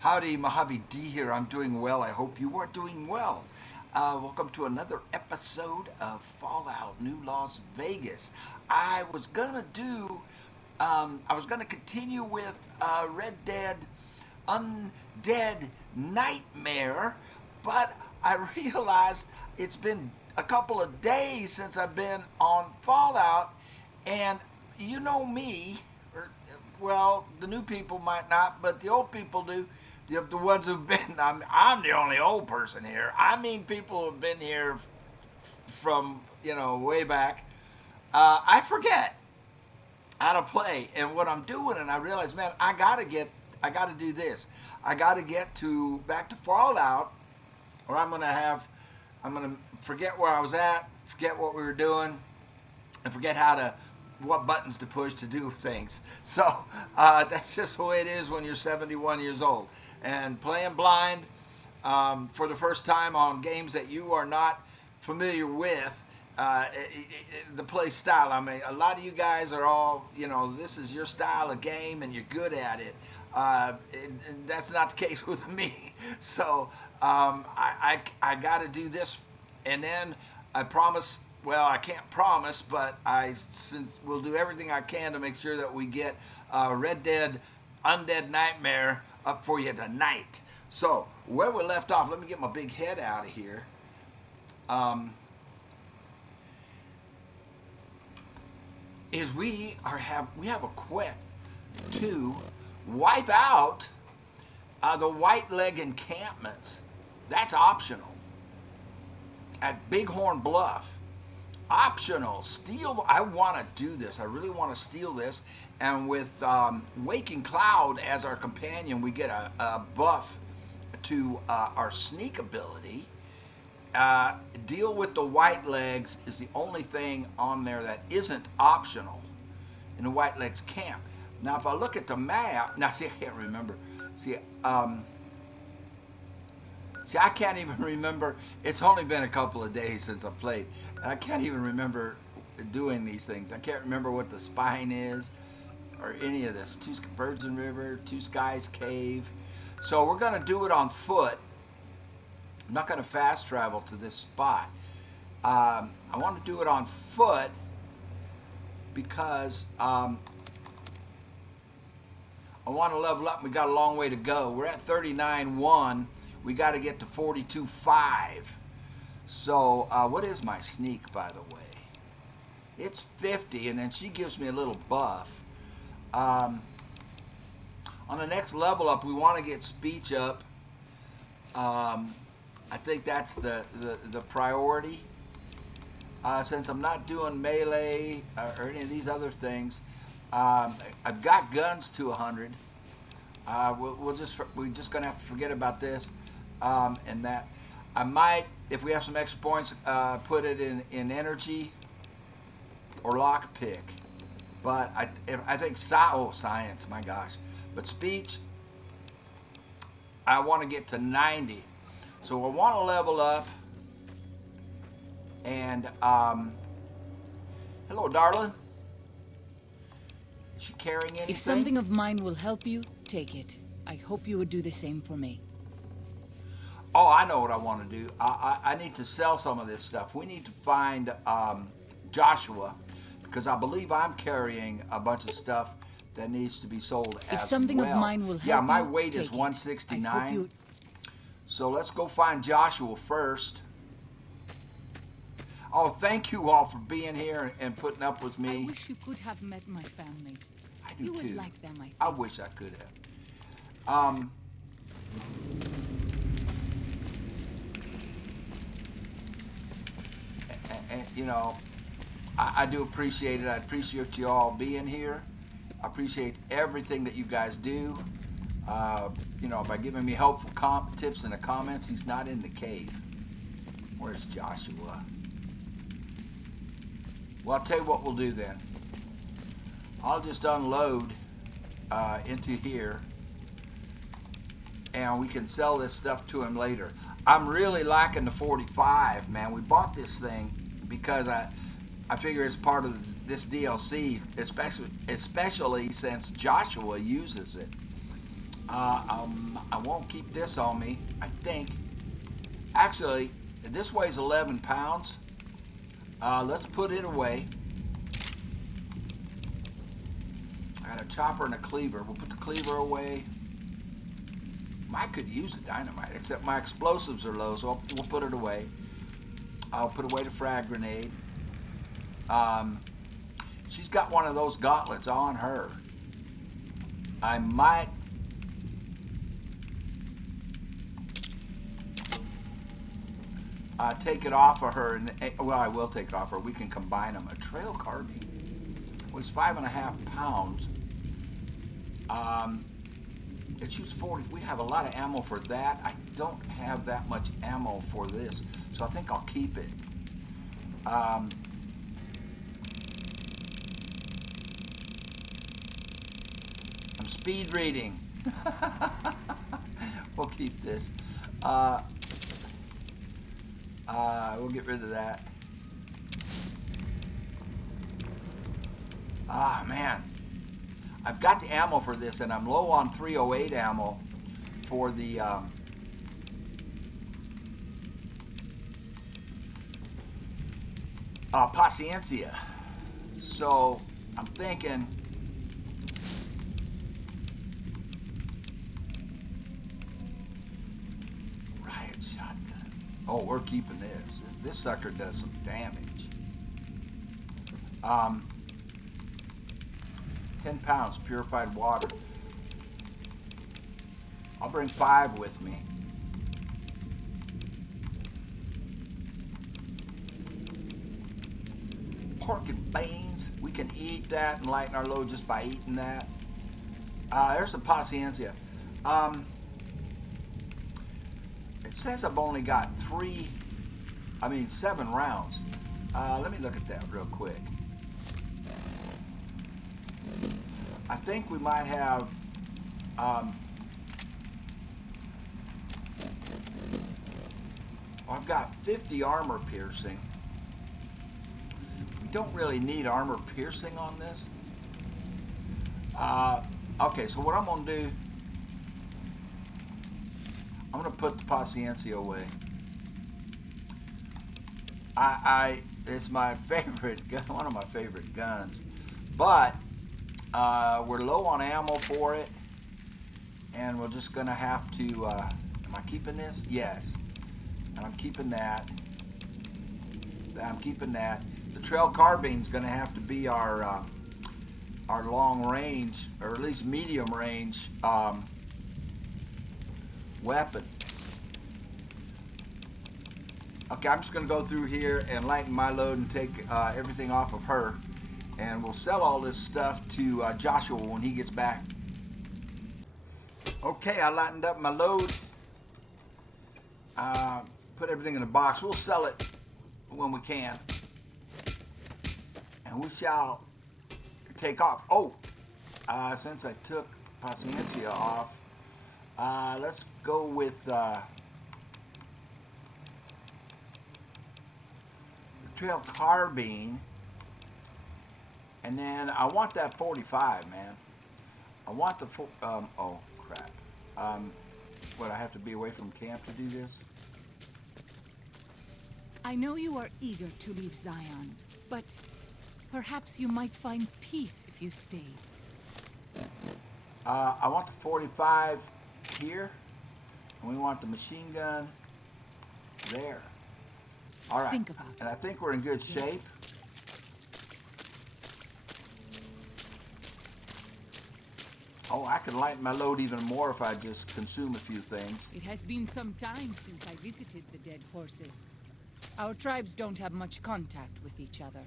Howdy, Mojave D here. I'm doing well. I hope you are doing well. Welcome to another episode of Fallout New Las Vegas. I was gonna do, I was gonna continue with Red Dead Undead Nightmare, but I realized it's been a couple of days since I've been on Fallout, and you know me, or well, the new people might not, but the old people do. The ones who've been, I'm the only old person here. I mean, people who've been here from, way back. I forget how to play and what I'm doing, and I realize, man, I gotta do this. I gotta get back to Fallout, or I'm gonna forget where I was at, forget what we were doing, and forget what buttons to push to do things. So that's just the way it is when you're 71 years old. And playing blind for the first time on games that you are not familiar with, the play style. I mean, a lot of you guys are all, this is your style of game and you're good at it. And that's not the case with me. So I got to do this. And then I promise, well, I can't promise, but will do everything I can to make sure that we get Red Dead Undead Nightmare up for you tonight. So where we left off, let me get my big head out of here. Is we have a quest to wipe out the White Leg encampments. That's optional at Bighorn Bluff. Optional. Steal. I want to do this. I really want to steal this. And with Waking Cloud as our companion, we get a buff to our sneak ability. Deal with the White Legs is the only thing on there that isn't optional in the White Legs camp. Now, if I look at the map, now see, I can't remember. See, I can't even remember. It's only been a couple of days since I played, and I can't even remember doing these things. I can't remember what the spine is or any of this. Virgin River, Two Skies Cave. So we're going to do it on foot. I'm not going to fast travel to this spot. I want to do it on foot because I want to level up. We got a long way to go. We're at 39.1. We got to get to 42.5. So what is my sneak, by the way? It's 50, and then she gives me a little buff. On the next level up, we want to get speech up. I think that's the priority. Since I'm not doing melee or any of these other things, I've got guns to 100. We're just gonna have to forget about this, and that I might, if we have some extra points, put it in energy or lockpick. But I think science, my gosh. But speech, I want to get to 90. So I want to level up. And hello, darling. Is she carrying anything? If something of mine will help you, take it. I hope you would do the same for me. Oh, I know what I want to do. I need to sell some of this stuff. We need to find Joshua, because I believe I'm carrying a bunch of stuff that needs to be sold as well. If something of mine will help you, yeah, my weight is take it. 169. So let's go find Joshua first. Oh, thank you all for being here and putting up with me. I wish you could have met my family. I do You too. would like them, I think. I wish I could have. And, I do appreciate it. I appreciate you all being here. I appreciate everything that you guys do. By giving me helpful tips in the comments. He's not in the cave. Where's Joshua? Well, I'll tell you what we'll do then. I'll just unload into here, and we can sell this stuff to him later. I'm really liking the 45, man. We bought this thing because I figure it's part of this DLC, especially since Joshua uses it. I won't keep this on me, I think. Actually, this weighs 11 pounds. Let's put it away. I got a chopper and a cleaver. We'll put the cleaver away. I could use the dynamite, except my explosives are low, so we'll put it away. I'll put away the frag grenade. She's got one of those gauntlets on her. I might take it off of her, and well, I will take it off her. We can combine them. A trail carbine weighs 5.5 pounds. It shoots 40. We have a lot of ammo for that. I don't have that much ammo for this, so I think I'll keep it. I'm speed reading. We'll keep this. We'll get rid of that. Ah, man. I've got the ammo for this, and I'm low on 308 ammo for the Paciencia. So I'm thinking riot shotgun. Oh, we're keeping this. This sucker does some damage. 10 pounds purified water. I'll bring 5 with me. Pork and beans. We can eat that and lighten our load just by eating that. There's some Paciencia. It says I've only got 7 rounds. Let me look at that real quick. I think we might have I've got 50 armor piercing. We don't really need armor piercing on this. Okay, so what I'm going to do, I'm going to put the Paciencia away. It's my favorite gun, one of my favorite guns, but we're low on ammo for it, and we're just gonna have to. Am I keeping this? Yes, and I'm keeping that. I'm keeping that. The trail carbine's gonna have to be our long range, or at least medium range weapon. Okay, I'm just going to go through here and lighten my load and take everything off of her. And we'll sell all this stuff to Joshua when he gets back. Okay, I lightened up my load. Put everything in a box. We'll sell it when we can. And we shall take off. Oh, since I took Paciencia off, let's go with... trail carbine, and then I want that 45, man. I want the oh crap. What, I have to be away from camp to do this? I know you are eager to leave Zion, but perhaps you might find peace if you stayed. I want the 45 here, and we want the machine gun there. All right, Think about it. And I think we're in good shape. Oh, I can lighten my load even more if I just consume a few things. It has been some time since I visited the dead horses. Our tribes don't have much contact with each other.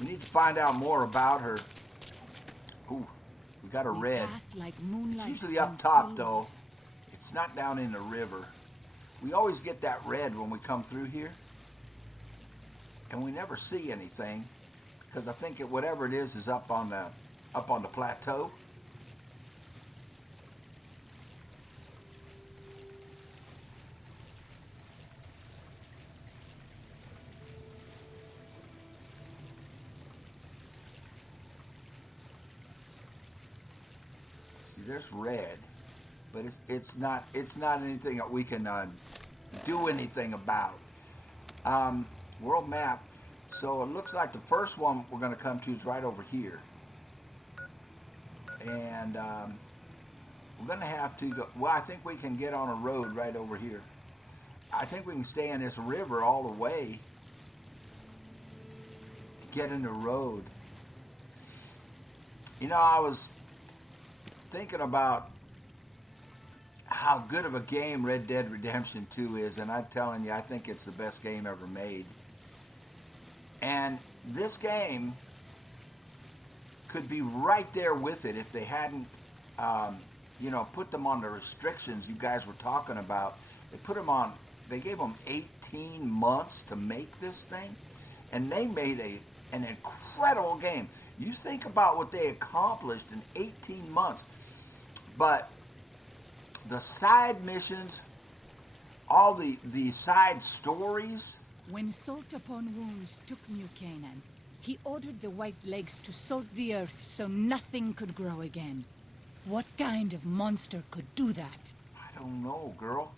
We need to find out more about her. Ooh. We got a red. Like moonlight, it's usually up top, though. It's not down in the river. We always get that red when we come through here. And we never see anything, because I think whatever it is up on the plateau. there's red, but it's not anything that we can do anything about. Um, World map. So it looks like the first one we're going to come to is right over here, and we're going to have to go. Well, I think we can get on a road right over here. I think we can stay in this river all the way, get in the road. You know, I was thinking about how good of a game Red Dead Redemption 2 is, and I'm telling you, I think it's the best game ever made. And this game could be right there with it if they hadn't, put them on the restrictions you guys were talking about. They put them on. They gave them 18 months to make this thing, and they made an incredible game. You think about what they accomplished in 18 months, but the side missions, all the side stories. When Salt Upon Wounds took New Canaan, he ordered the White Legs to salt the earth so nothing could grow again. What kind of monster could do that? I don't know, girl.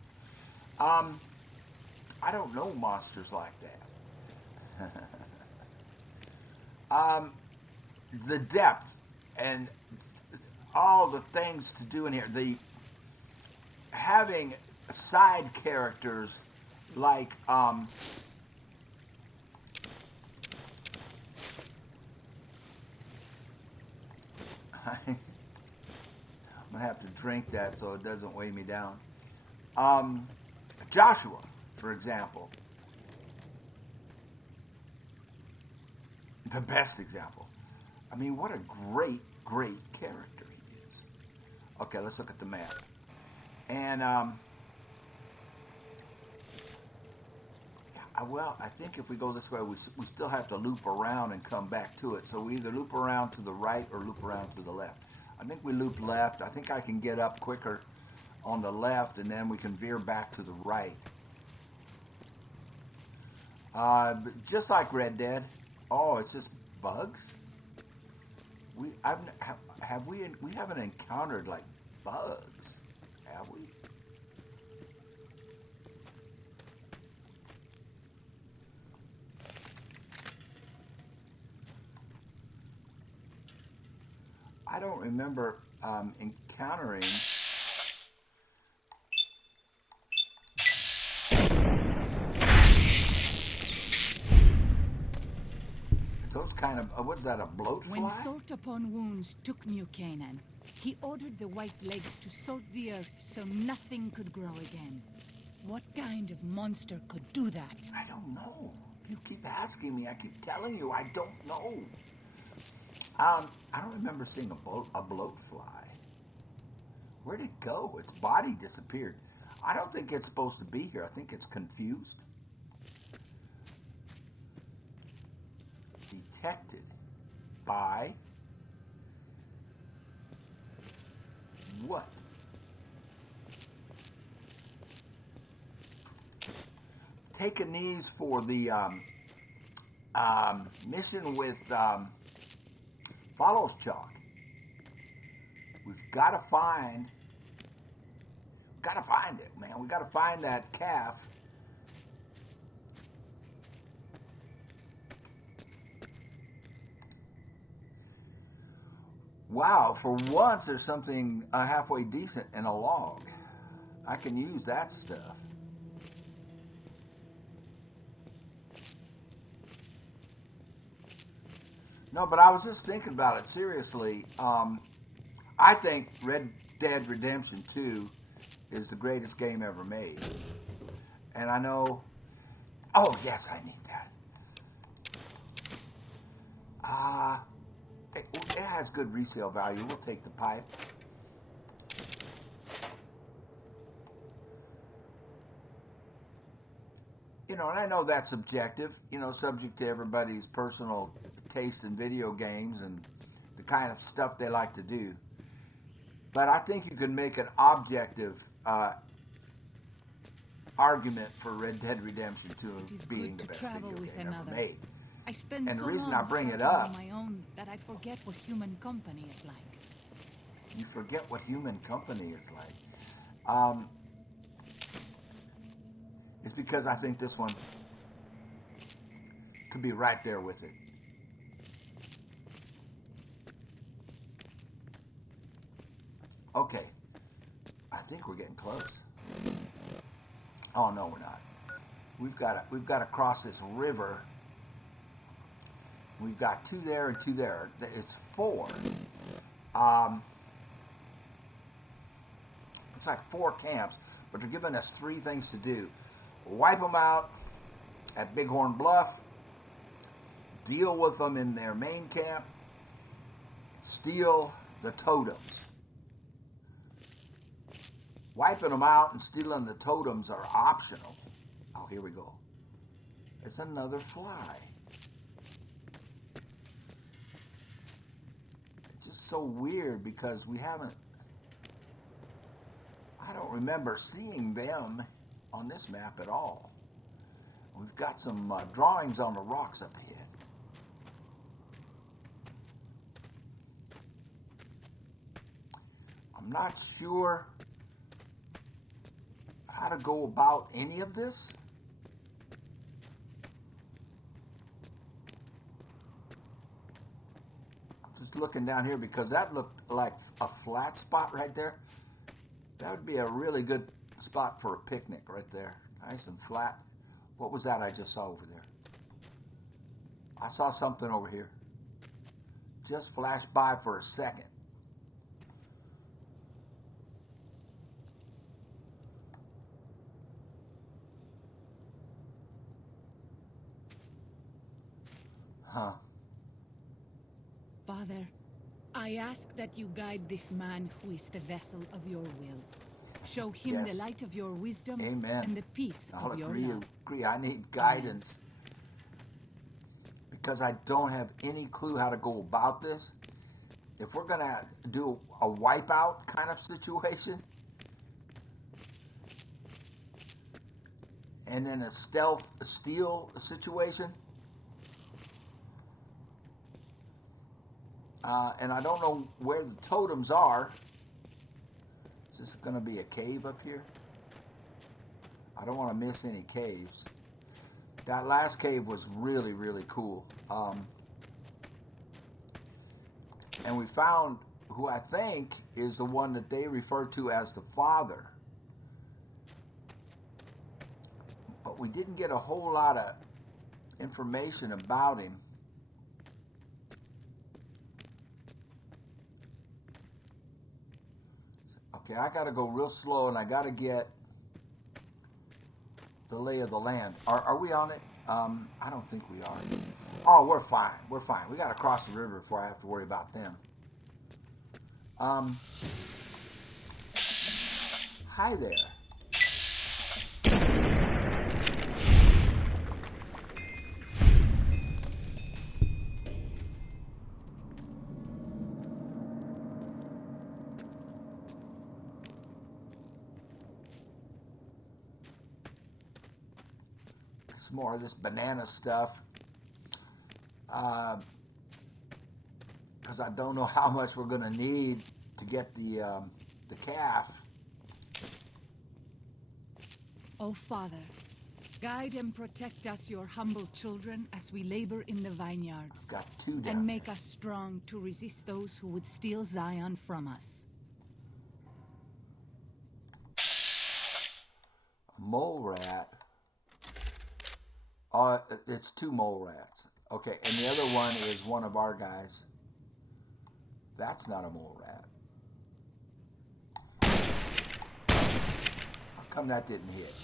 I don't know monsters like that. The depth and all the things to do in here. The having side characters like I'm gonna have to drink that so it doesn't weigh me down. Joshua, for example, the best example. I mean, what a great character he is. Okay, let's look at the map. And I think if we go this way, we still have to loop around and come back to it. So we either loop around to the right or loop around to the left. I think we loop left. I think I can get up quicker on the left, and then we can veer back to the right. Just like Red Dead. Oh, it's just bugs. We haven't encountered like bugs, have we? I don't remember encountering. Those kind of, what's that, a bloat fly? When Salt Upon Wounds took New Canaan, he ordered the White Legs to salt the earth so nothing could grow again. What kind of monster could do that? I don't know. You keep asking me. I keep telling you I don't know. I don't remember seeing a bloat fly. Where'd it go? Its body disappeared. I don't think it's supposed to be here. I think it's confused. Detected by what? Taking these for the mission with follows chalk. We've got to find it, man. We got to find that calf. Wow, for once there's something halfway decent in a log. I can use that stuff. No, but I was just thinking about it seriously. I think Red Dead Redemption 2 is the greatest game ever made. And I know... Oh, yes, I need that. It has good resale value. We'll take the pipe. You know, and I know that's subjective, subject to everybody's personal taste in video games and the kind of stuff they like to do. But I think you can make an objective argument for Red Dead Redemption 2 being the best video game ever made. I spend and so the reason long I bring it starting up on my own that I forget what human company is like. You forget what human company is like. It's because I think this one could be right there with it. Okay, I think we're getting close. Oh no, we're not. We've got to cross this river. We've got 2 there and 2 there. It's 4. It's like 4 camps, but they're giving us 3 things to do: wipe them out at Bighorn Bluff, deal with them in their main camp, steal the totems. Wiping them out and stealing the totems are optional. Oh, here we go. It's another fly. It's just so weird because I don't remember seeing them on this map at all. We've got some drawings on the rocks up ahead. I'm not sure how to go about any of this. I'm just looking down here because that looked like a flat spot right there. That would be a really good spot for a picnic right there. Nice and flat. What was that I just saw over there? I saw something over here. Just flashed by for a second. Huh. Father, I ask that you guide this man who is the vessel of your will. Show him Yes. the light of your wisdom Amen. and the peace I'll of your agree. love. I need guidance because I don't have any clue how to go about this. If we're gonna do a wipeout kind of situation, and then a steal situation, and I don't know where the totems are. Is this gonna be a cave up here? I don't want to miss any caves. That last cave was really, really cool. And we found who I think is the one that they refer to as the father. But we didn't get a whole lot of information about him. Okay, I got to go real slow and I got to get the lay of the land. Are we on it? I don't think we are. Oh, we're fine. We're fine. We got to cross the river before I have to worry about them. Hi there. Some more of this banana stuff. Because I don't know how much we're going to need to get the calf. O Father, guide and protect us, your humble children, as we labor in the vineyards. Got 2 down And make there. us strong to resist those who would steal Zion from us. Mole rat. Oh, it's 2 mole rats. Okay, and the other one is one of our guys. That's not a mole rat. How come that didn't hit?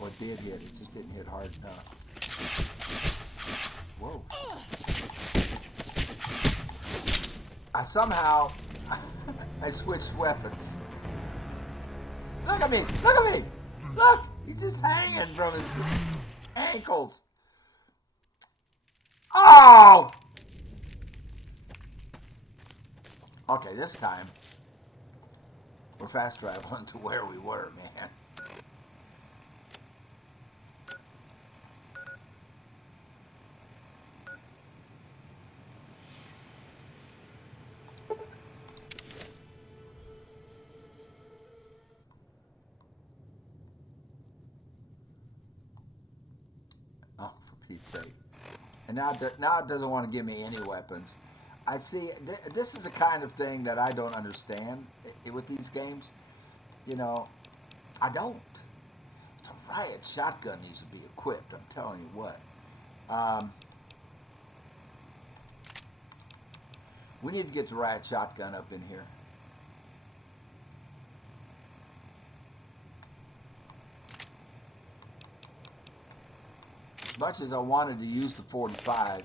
Or it did hit, it just didn't hit hard enough. Whoa. I somehow, I switched weapons. Look at me, look at me. Look, he's just hanging from his ankles. Oh! Okay, this time we're fast traveling to where we were, man. for Pete's sake. And now it doesn't want to give me any weapons. I see. This is the kind of thing that I don't understand with these games. You know, I don't. The riot shotgun needs to be equipped. I'm telling you what. We need to get the riot shotgun up in here. As much as I wanted to use the 45,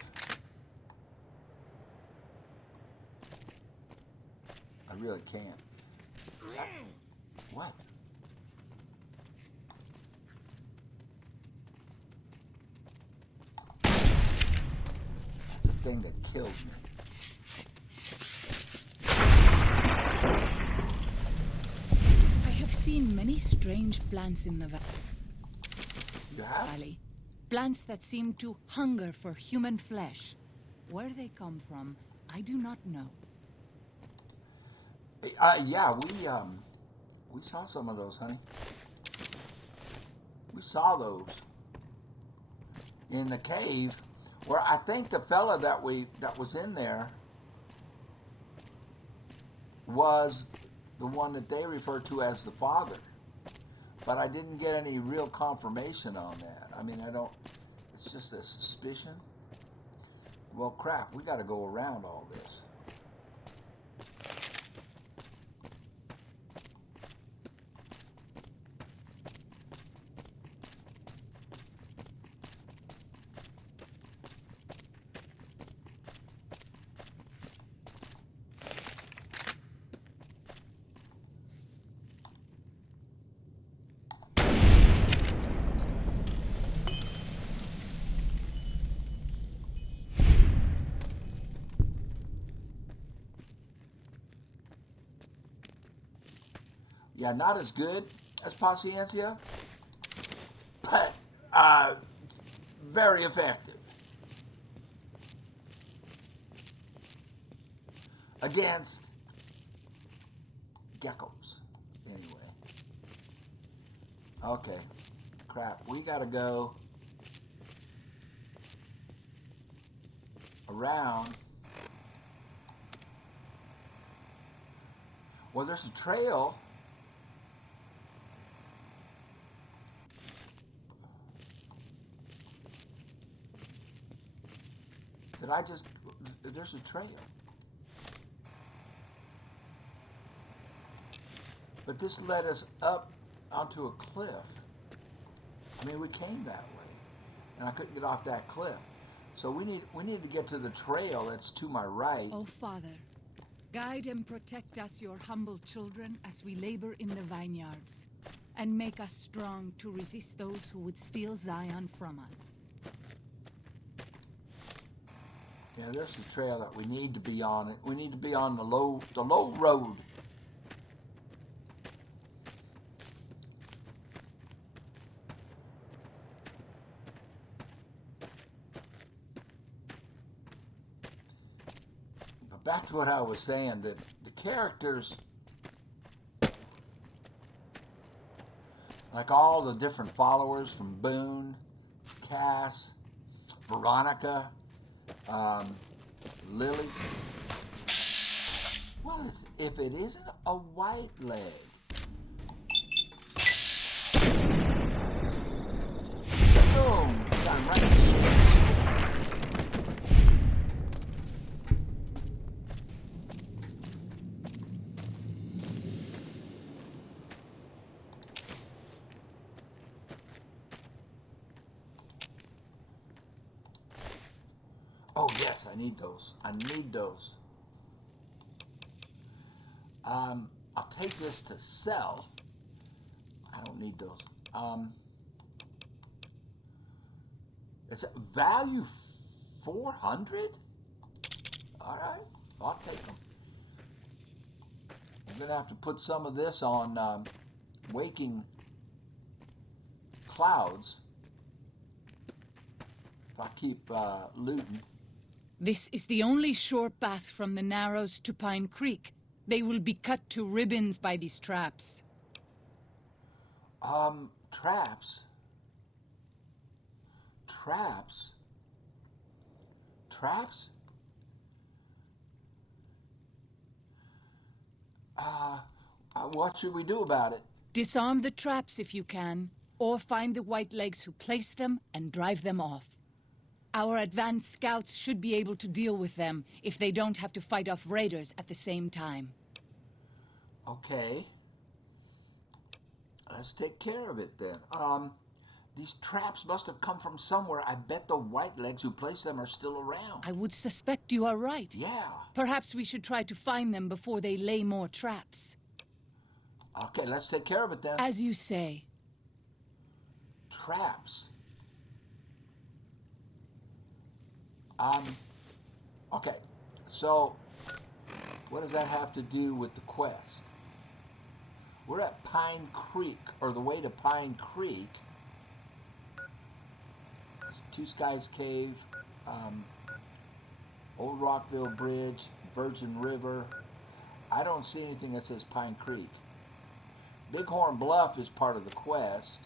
I really can't. What? That's the thing that killed me. I have seen many strange plants in the You have? valley. Plants that seem to hunger for human flesh. Where they come from, I do not know. Yeah, we saw some of those, honey. We saw those in the cave, where I think the fella that was in there was the one that they referred to as the father. But I didn't get any real confirmation on that. I mean, I don't. It's just a suspicion. Well, crap. We got to go around all this. Yeah, not as good as Paciencia, but very effective against geckos. Anyway. Okay. Crap. We got to go around. Well, there's a trail. There's a trail. But this led us up onto a cliff. I mean, we came that way, and I couldn't get off that cliff. So we need to get to the trail that's to my right. Oh, Father, guide and protect us, your humble children, as we labor in the vineyards, and make us strong to resist those who would steal Zion from us. Yeah, there's the trail that we need to be on. We need to be on the low road. But back to what I was saying, that the characters, like all the different followers from Boone, Cass, Veronica, Lily. Well, if it isn't a white leg. Boom! Got him right in the shit. Oh yes, I need those. I need those. I'll take this to sell. I don't need those. It's value 400. All right, I'll take them. I'm gonna have to put some of this on Waking Clouds if I keep looting. This is the only sure path from the Narrows to Pine Creek. They will be cut to ribbons by these traps. Traps? Traps? Traps? Uh, what should we do about it? Disarm the traps if you can, or find the white legs who placed them and drive them off. Our advanced scouts should be able to deal with them if they don't have to fight off raiders at the same time. Okay. Let's take care of it then. These traps must have come from somewhere. I bet the white legs who placed them are still around. I would suspect you are right. Yeah. Perhaps we should try to find them before they lay more traps. Okay, let's take care of it then. As you say. Traps. Okay, so what does that have to do with the quest? We're at Pine Creek, or the way to Pine Creek. Two Skies Cave, Old Rockville Bridge, Virgin River. I don't see anything that says Pine Creek. Bighorn Bluff is part of the quest.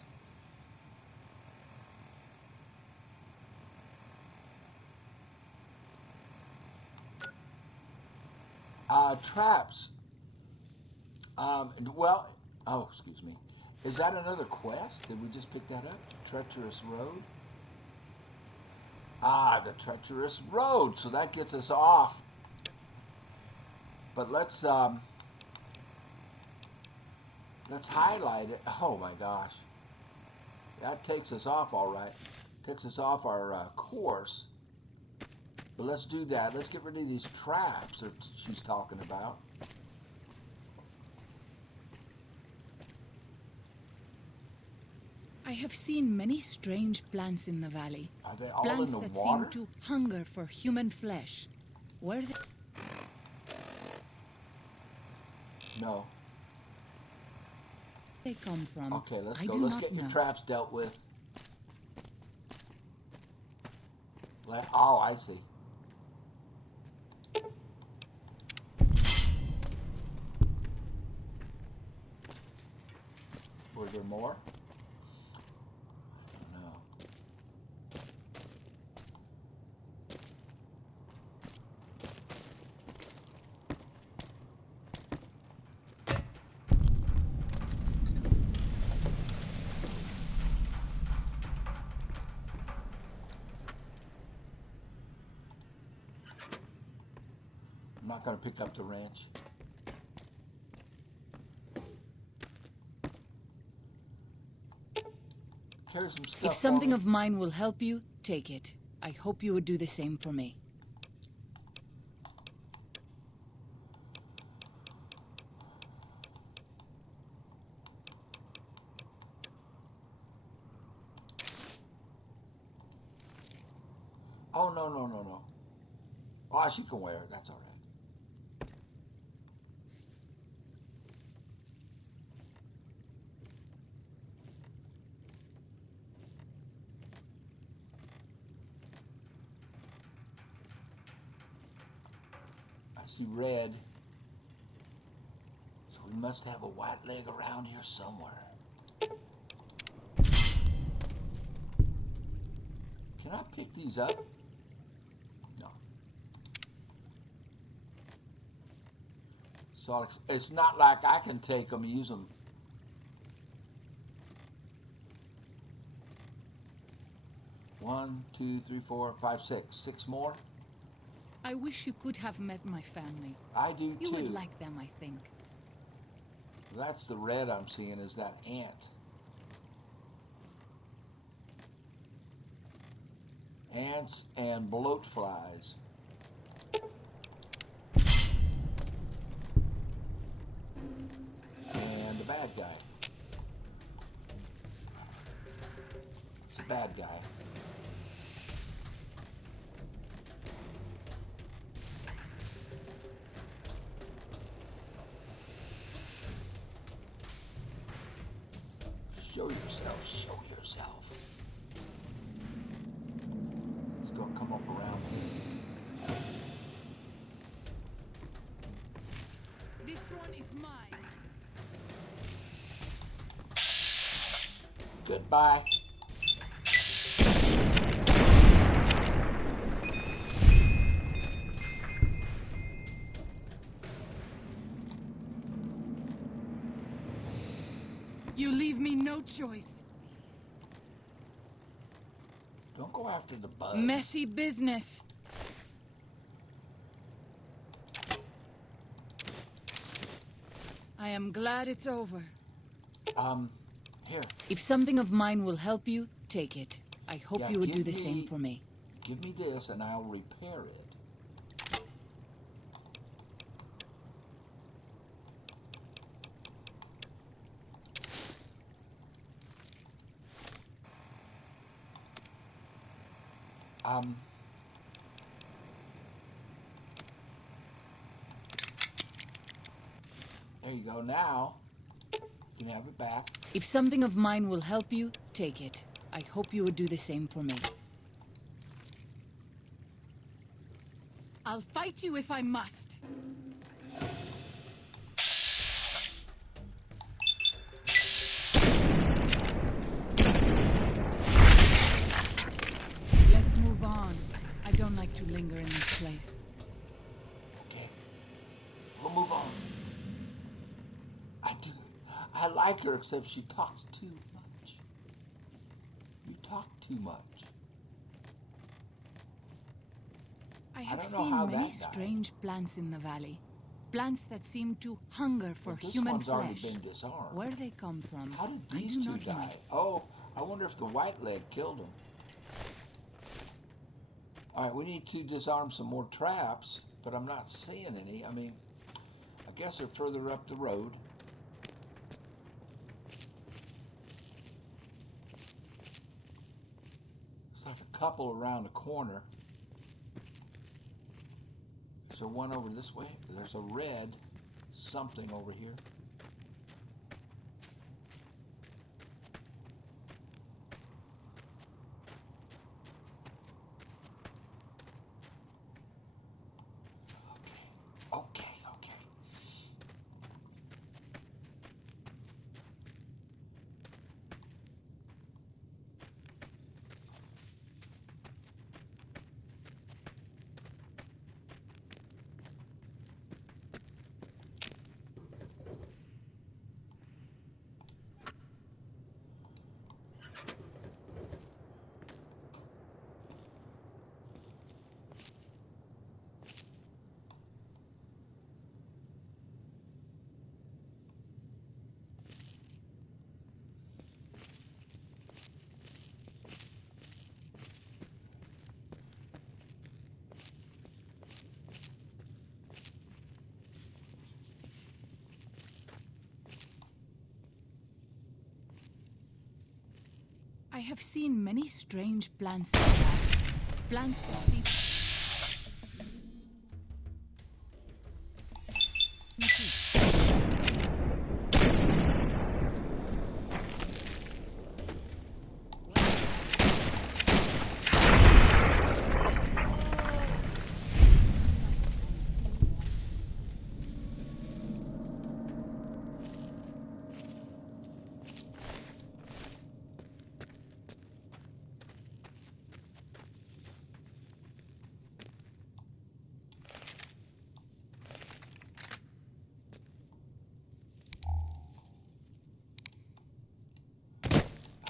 Traps. Well, oh, excuse me. Is that another quest? Did we just pick that up? Treacherous Road? Ah, the Treacherous Road. So that gets us off. But let's highlight it. Oh my gosh. That takes us off all right. Takes us off our course. But let's do that. Let's get rid of these traps that she's talking about. I have seen many strange plants in the valley. Are they all Plants in the that water? seem to hunger for human flesh. Where they... No. they come from, Okay, let's I go. do Let's not get your know. traps dealt with. Oh, I see. Was there more? No. I'm not going to pick up the wrench. Carry some stuff. If something for me. of mine will help you, take it. I hope you would do the same for me. Oh, no, no, no, no. Oh, she can wear it. That's all right. I see red. So we must have a white leg around here somewhere. Can I pick these up? No. So it's not like I can take them and use them. One, two, three, four, five, six. Six more? I wish you could have met my family. I do You too. would like them, I think. That's the red I'm seeing, is that ant. Ants and bloat flies. And the bad guy. It's a bad guy. Show yourself, show yourself. He's gonna come up around me. This one is mine. Goodbye. leave me no choice. Don't go after the bugs. Messy business. I am glad it's over. Here. If something of mine will help you, take it. I hope Yeah, you would do the same for me. Give me this and I'll repair it. There you go. Now, you can have it back. If something of mine will help you, take it. I hope you would do the same for me. I'll fight you if I must. Let's move on. I don't like to linger in this place. Okay. We'll move on. I like her, except she talks too much. You talk too much. I have don't know seen how many that died. strange plants in the valley. Plants that seem to hunger for But this human one's already flesh. been disarmed. Where they come from, How did I these do two not know. die? Oh, I wonder if the white leg killed them. All right, we need to disarm some more traps, but I'm not seeing any. I mean, I guess they're further up the road. Looks like a couple around the corner. Is there one over this way? There's a red something over here. Okay. I have seen many strange plants in the valley. Plants that seem... Me too.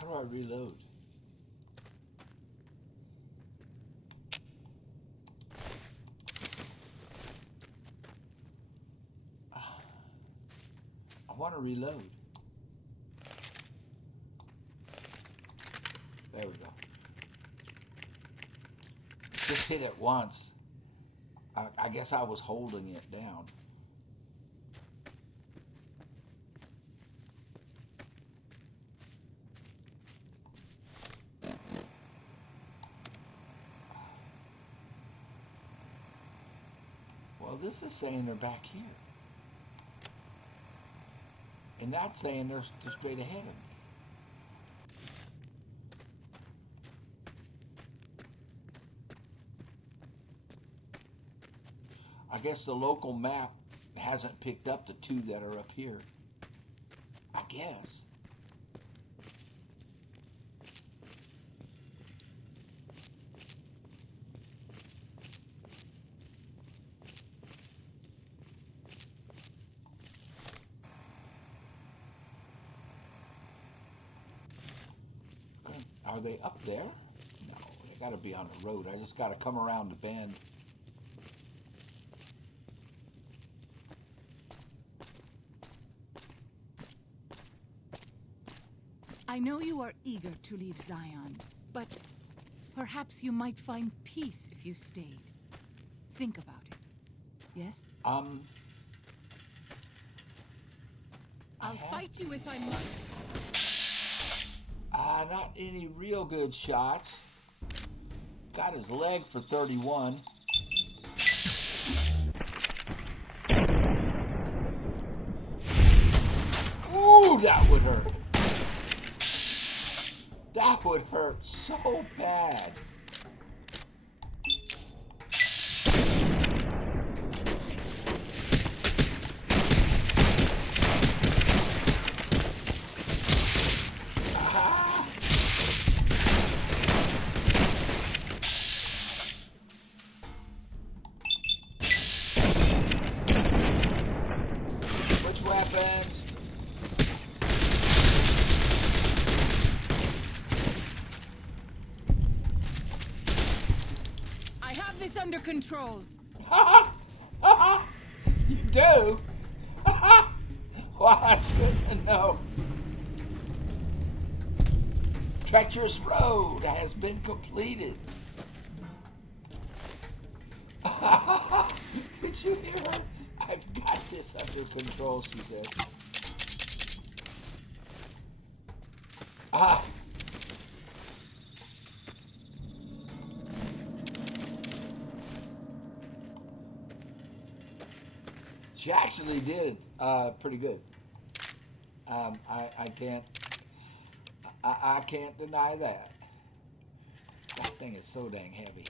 How do I reload? I want to reload. There we go. Just hit it once. I guess I was holding it down. Well, this is saying they're back here. And that's saying they're straight ahead of me. I guess the local map hasn't picked up the two that are up here. I guess. Are they up there? No, they got to be on the road. I just got to come around the bend. I know you are eager to leave Zion, but perhaps you might find peace if you stayed. Think about it. Yes? I'll fight you if I must. Not any real good shots. Got his leg for 31. Ooh, that would hurt. That would hurt so bad. Which weapons? I have this under control. You do? Well, that's good to know. Treacherous road has been completed. Did you hear her? I've got this under control, she says. She actually did pretty good. I can't deny that. That thing is so dang heavy.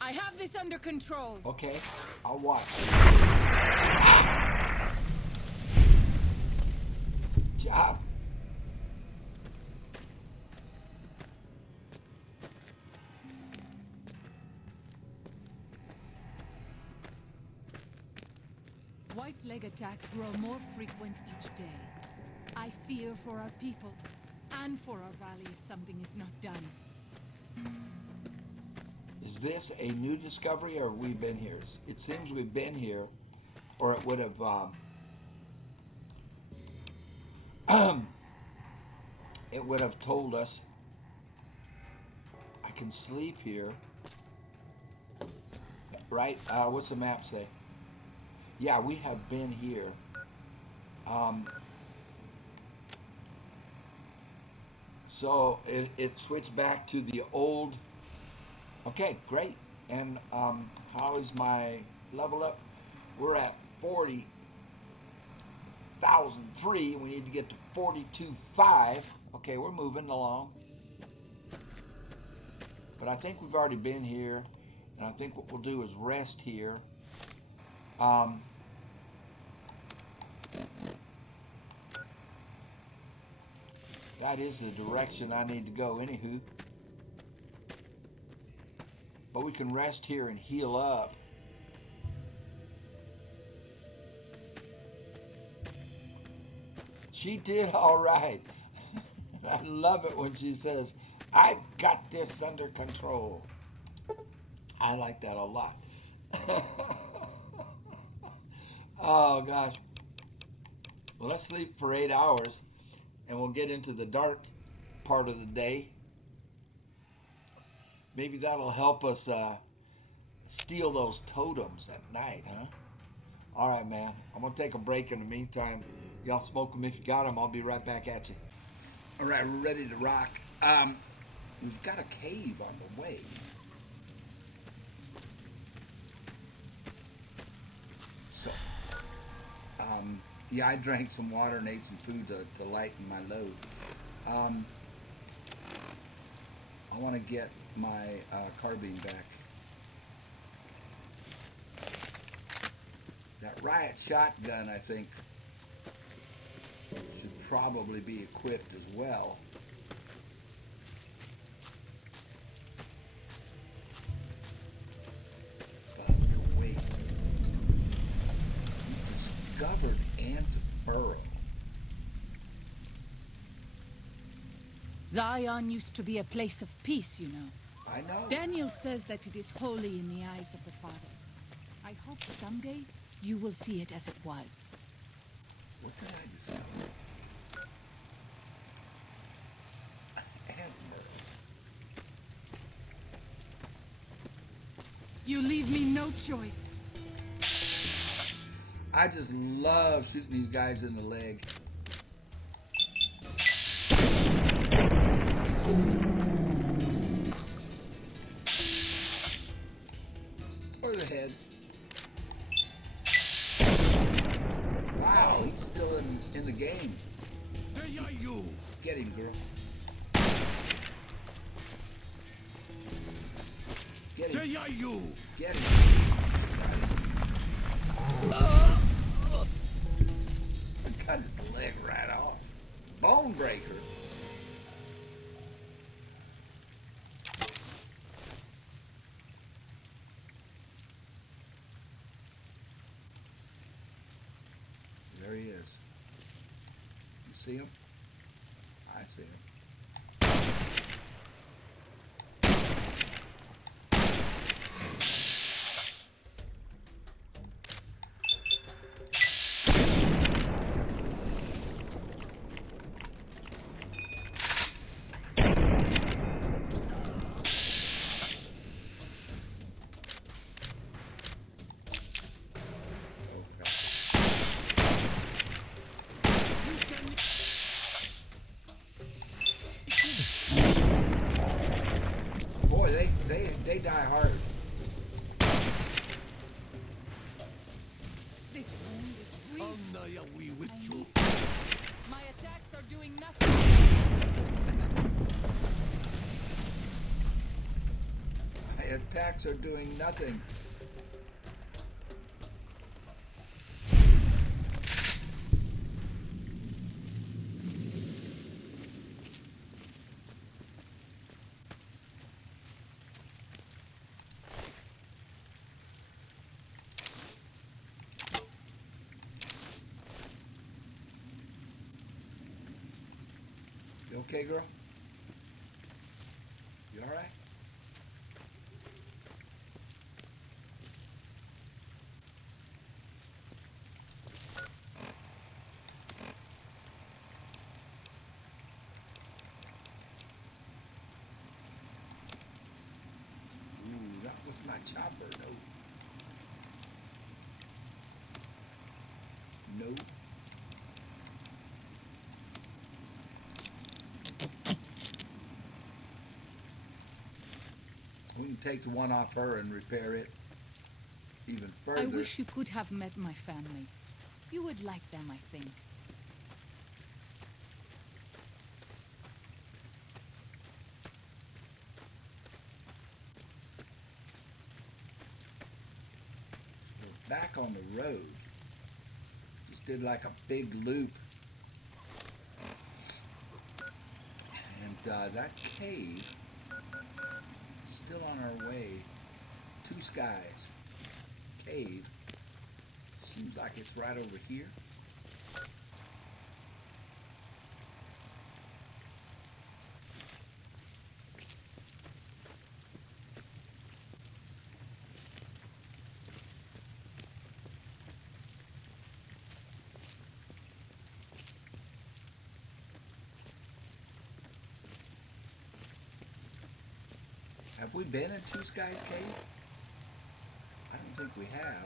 I have this under control. Okay, I'll watch. Job. White leg attacks grow more frequent each day. I fear for our people and for our valley if something is not done. Is this a new discovery, or have we been here? It seems we've been here, or it would have it would have told us. I can sleep here, right? What's the map say? Yeah, we have been here. So it switched back to the old. Okay, great. And how is my level up? We're at 40,003. We need to get to 42.5. Okay, we're moving along. But I think we've already been here. And I think what we'll do is rest here. That is the direction I need to go, anywho. But we can rest here and heal up. She did all right. I love it when she says, I've got this under control. I like that a lot. Oh, gosh. Well, let's sleep for 8 hours, and we'll get into the dark part of the day. Maybe that'll help us steal those totems at night, huh? All right, man. I'm going to take a break in the meantime. Y'all smoke them if you got them. I'll be right back at you. All right, we're ready to rock. We've got a cave on the way. So, yeah, I drank some water and ate some food to lighten my load. I want to get my carbine back. That riot shotgun, I think, should probably be equipped as well. But wait, we discovered Ant Burrow. Zion used to be a place of peace, you know. I know. Daniel says that it is holy in the eyes of the Father. I hope someday you will see it as it was. What did I discover? Ant Burrow. You leave me no choice. I just love shooting these guys in the leg. Or the head. Wow, he's still in the game. There you. Get him, girl. Get There him. you. Get him. Cut his leg right off. Bone breaker. There he is. You see him? I see him. Boy, they die hard. This wound is How weak. nigh are we with you? My attacks are doing nothing. My attacks are doing nothing. You okay, girl? You all right? Ooh, that was my chopper. No. No. We can take the one off her and repair it even further. I wish you could have met my family. You would like them, I think. We're back on the road. Just did like a big loop. And that cave is still on our way. Two Skies cave. Seems like it's right over here. Have we been in Two Skies cave? I don't think we have.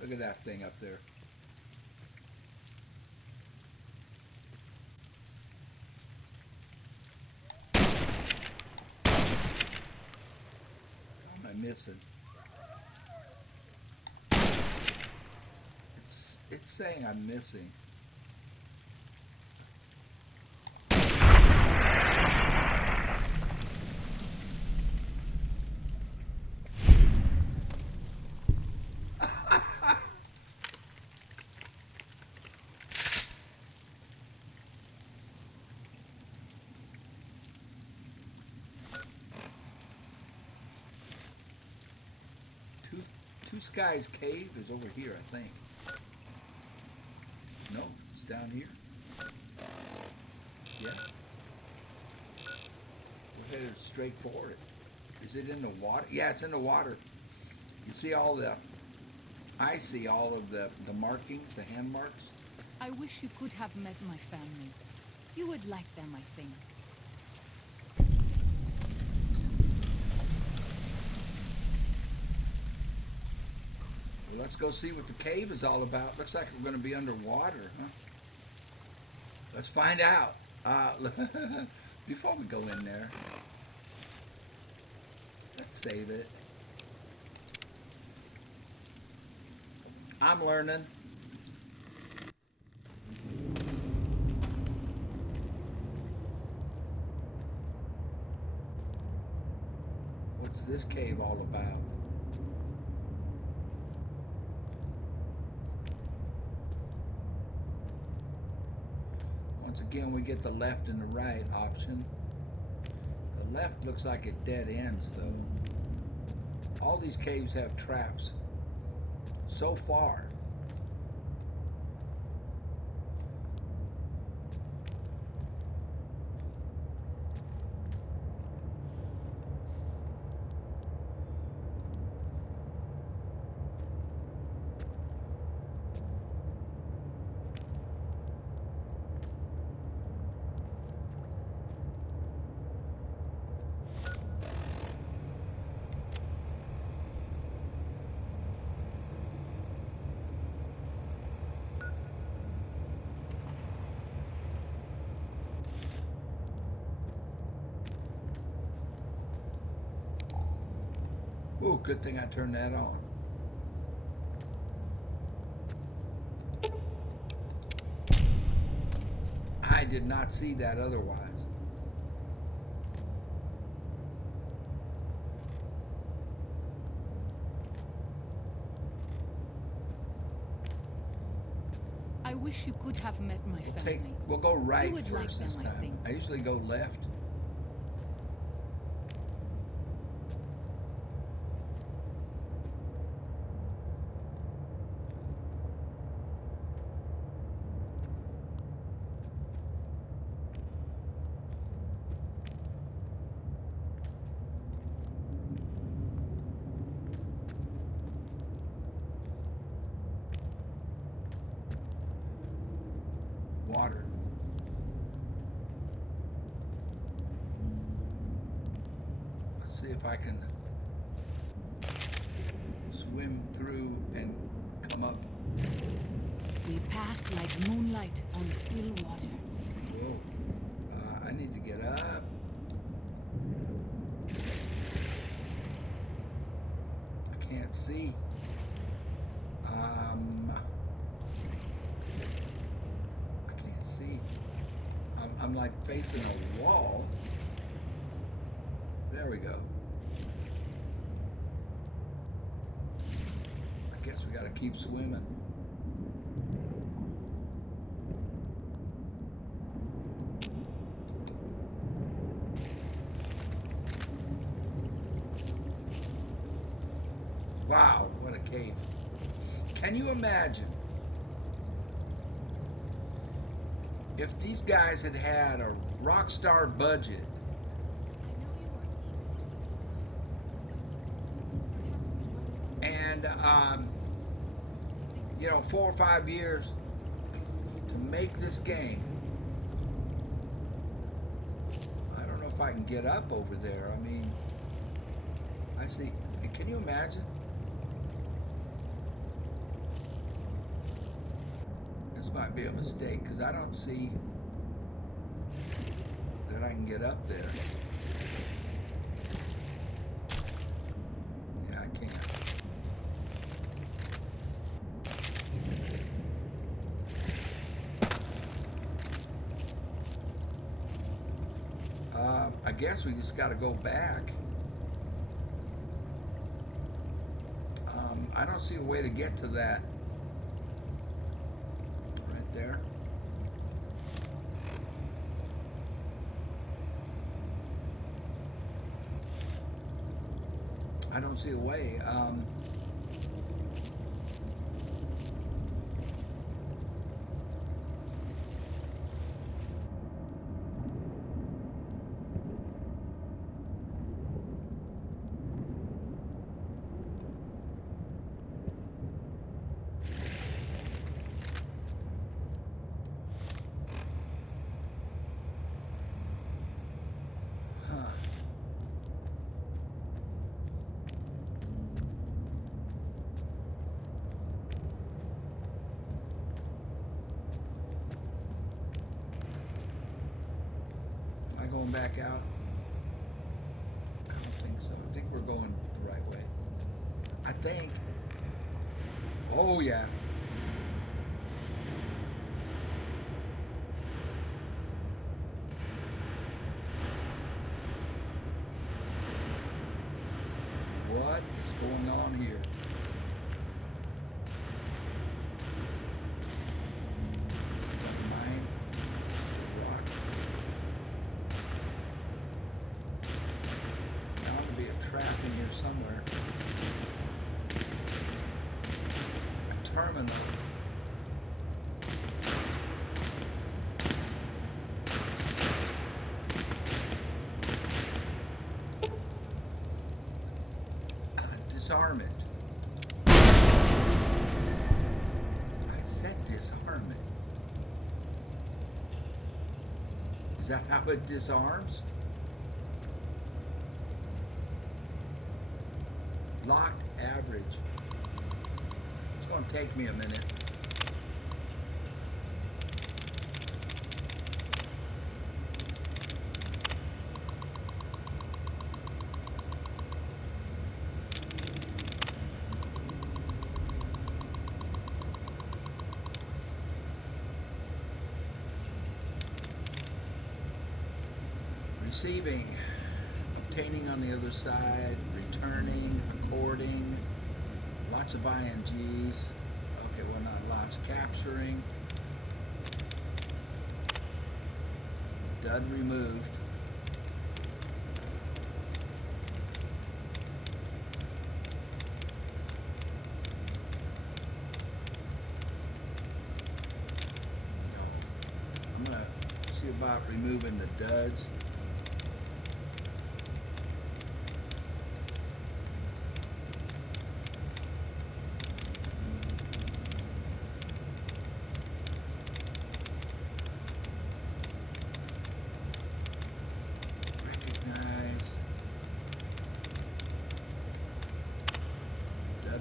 Look at that thing up there. What am I missing? It's saying I'm missing? Two Skies Cave is over here, I think. No, it's down here. Yeah. We're headed straight for it. Is it in the water? Yeah, it's in the water. You see all the... I see all of the markings, the hand marks. I wish you could have met my family. You would like them, I think. Well, let's go see what the cave is all about. Looks like we're going to be underwater, huh? Let's find out. Before we go in there, let's save it. I'm learning. What's this cave all about? Once again, we get the left and the right option. The left looks like it dead ends, though. All these caves have traps. So far. Ooh, good thing I turned that on. I did not see that otherwise. I wish you could have met my family. We'll go right You would like first this them, I time. think. I usually go left. Water. Let's see if I can swim through and come up. We pass like moonlight on still water. Whoa. I need to get up. I can't see. I can't see. I'm like facing a wall. There we go. I guess we gotta keep swimming. Wow, what a cave. Can you imagine if these guys had had a rock star budget and, 4 or 5 years to make this game? I don't know if I can get up over there. I mean, I see. Can you imagine? This might be a mistake because I don't see that I can get up there. Yeah, I can't. guess we just got to go back. I don't see a way to get to that. Right there. I don't see a way. Going back out? I don't think so. I think we're going the right way. I think. Oh, yeah. What is going on here? In here somewhere. A terminal. Disarm it. I said disarm it. Is that how it disarms? Locked average. It's going to take me a minute. Receiving. Obtaining on the other side, returning, according, lots of INGs. Okay, well, not lots. Capturing, dud removed. No. I'm gonna see about removing the duds.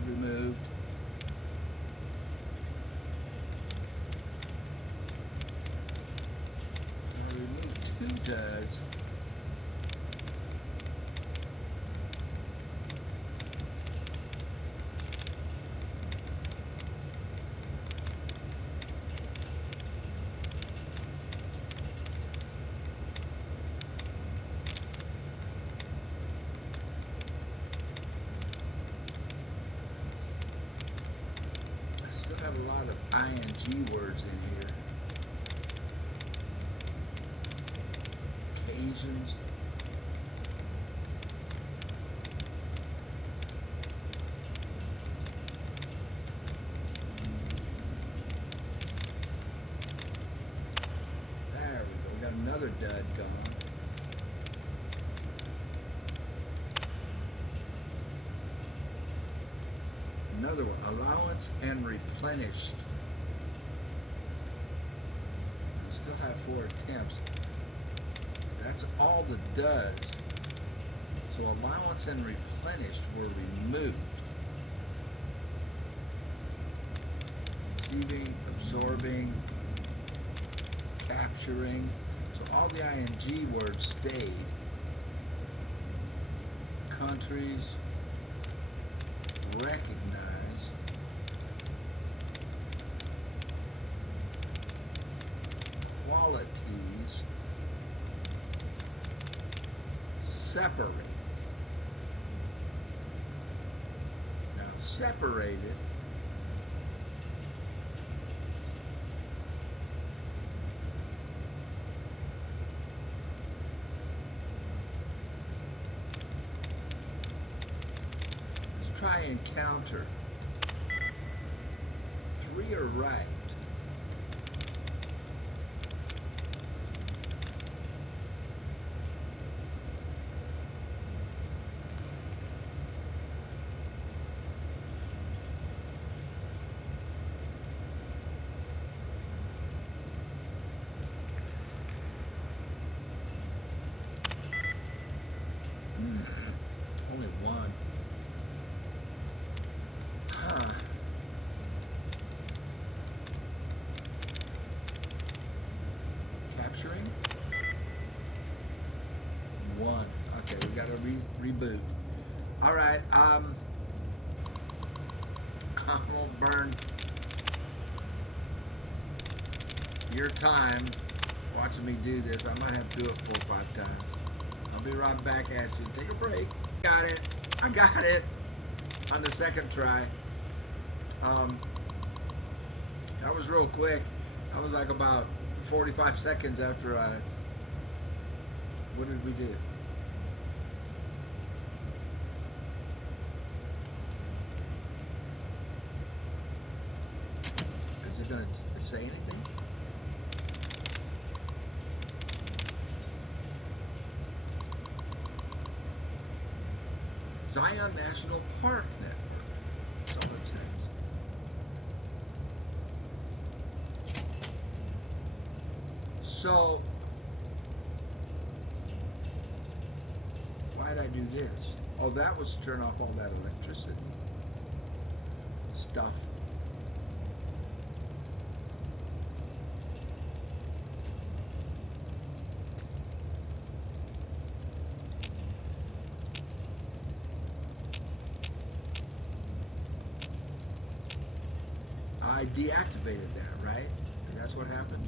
Removed. I removed 2 duds. Have a lot of ING words in here. Occasions. There we go. We got another dud gone. Another one, allowance and replenished. We still have 4 attempts. That's all the duds. So allowance and replenished were removed. Receiving, absorbing, capturing. So all the ING words stayed. Countries. Recognize. Qualities. separate. Now separated. Let's try and counter. 3 are right. Only one. Huh. Capturing? 1. Okay, we gotta reboot. Alright, I won't burn your time watching me do this. I might have to do it 4 or 5 times. I'll be right back at you. Take a break. Got it. I got it on the second try. That was real quick. That was like about 45 seconds after what did we do? Is it going to say anything? Zion National Park Network. That's all it says. So, why did I do this? Oh, that was to turn off all that electricity stuff. I deactivated that, right? And that's what happened.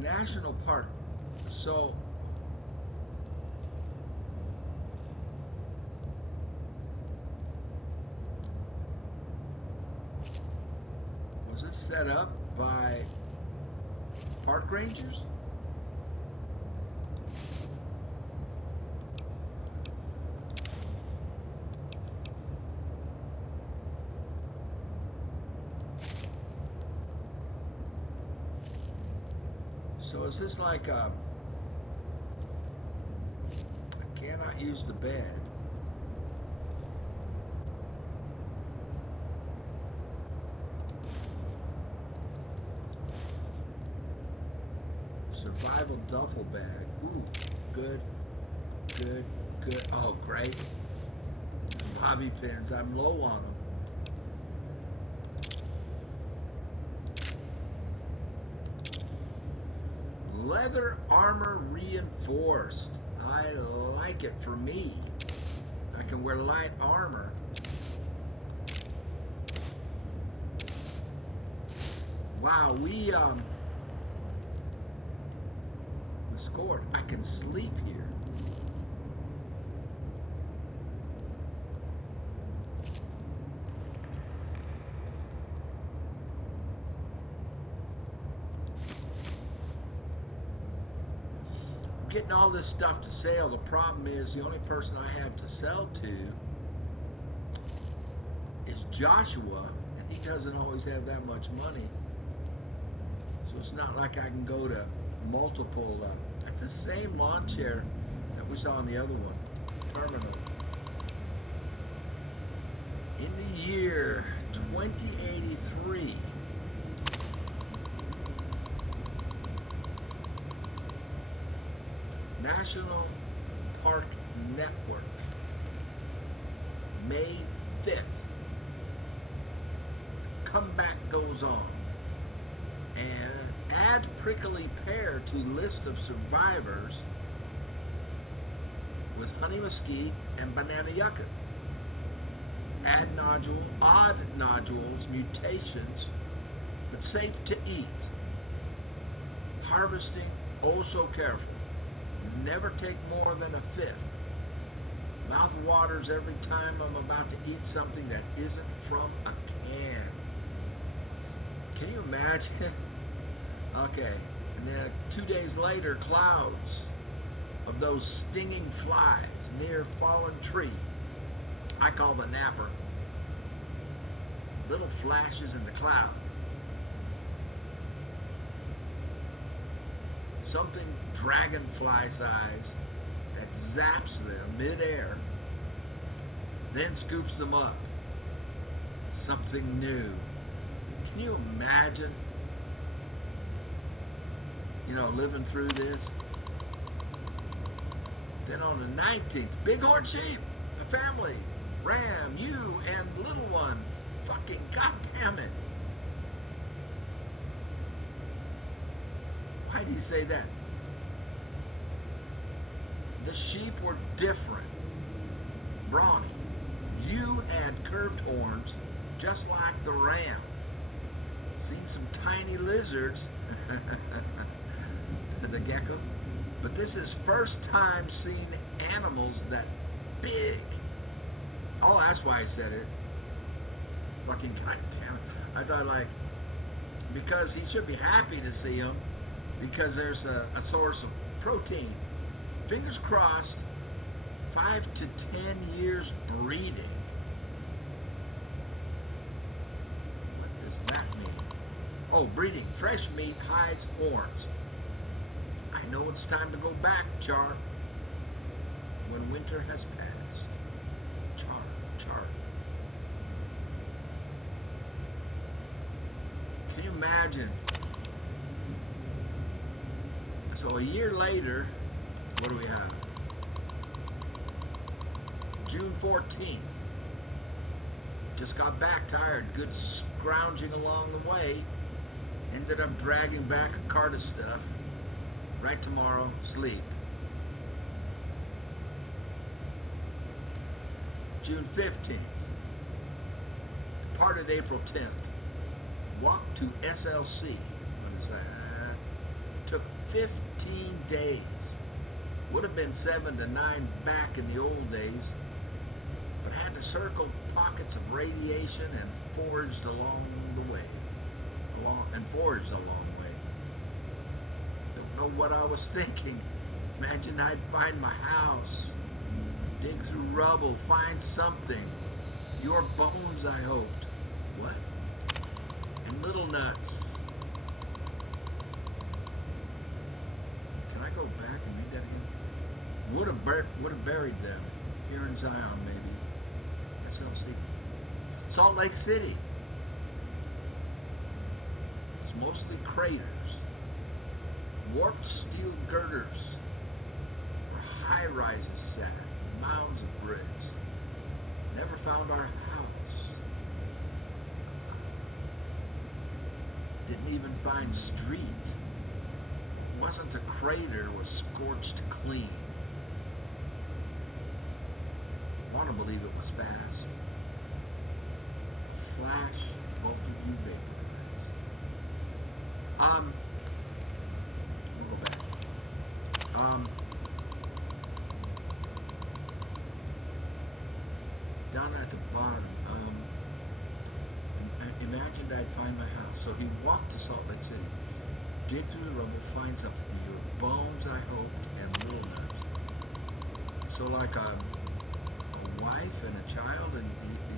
National Park. So was this set up by park rangers? So is this like I cannot use the bed. Survival duffel bag. Ooh, good, good, good. Oh, great. Bobby pins. I'm low on them. Leather armor reinforced. I like it for me. I can wear light armor. Wow, we scored. I can sleep here. Getting all this stuff to sell. The problem is the only person I have to sell to is Joshua, and he doesn't always have that much money. So it's not like I can go to multiple, at the same lawn chair that we saw in the other one, terminal. In the year 2083, National Park Network, May 5th, comeback goes on, and add prickly pear to list of survivors with honey mesquite and banana yucca. Add odd nodules, mutations, but safe to eat. Harvesting, oh so careful. Never take more than a fifth. Mouth waters every time I'm about to eat something that isn't from a can. Can you imagine? Okay, and then 2 days later, clouds of those stinging flies near fallen tree. I call the napper. Little flashes in the cloud. Something dragonfly-sized that zaps them mid-air, then scoops them up. Something new. Can you imagine, living through this? Then on the 19th, bighorn sheep, a family, ram, you and little one. Fucking goddamn it. Why do you say that? The sheep were different. Brawny. You had curved horns, just like the ram. Seen some tiny lizards, the geckos, but this is first time seeing animals that big. Oh, that's why I said it. Fucking goddamn. I thought because he should be happy to see them, because there's a source of protein. Fingers crossed, 5 to 10 years breeding. What does that mean? Oh, breeding. Fresh meat, hides, horns. I know it's time to go back, Char. When winter has passed. Char. Can you imagine? So a year later, what do we have? June 14th. Just got back tired, good scrounging along the way. Ended up dragging back a cart of stuff. Right tomorrow, sleep. June 15th. Departed April 10th. Walked to SLC. What is that? Took 15 days. Would have been 7 to 9 back in the old days, but had to circle pockets of radiation and foraged along the way. Foraged a long way. Don't know what I was thinking. Imagine I'd find my house, dig through rubble, find something. Your bones, I hoped. What? And little nuts. Can I go back and read that again? Would have buried them here in Zion, maybe. SLC. Salt Lake City. It's mostly craters. Warped steel girders where high rises sat, mounds of bricks. Never found our house. Didn't even find street. It wasn't a crater, it was scorched clean. Want to believe it was fast. A flash, both of you vaporized. We'll go back. Down at the bottom, imagined I'd find my house. So he walked to Salt Lake City, dig through the rubble, find something. Your bones, I hoped, and little nuts. So like a wife and a child, and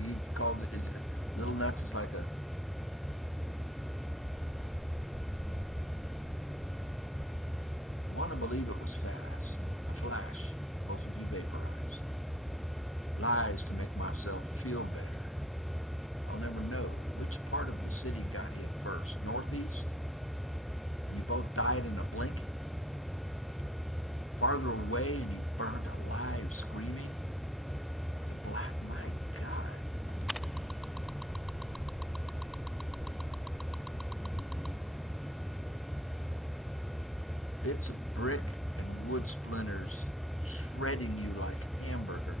he calls it his little nuts is like a want to believe it was fast. A flash, both of you vaporized. Lies to make myself feel better. Which part of the city got hit first? Northeast? And you both died in a blink? Farther away and you burned alive screaming? The Black Knight, God. Bits of brick and wood splinters shredding you like hamburger.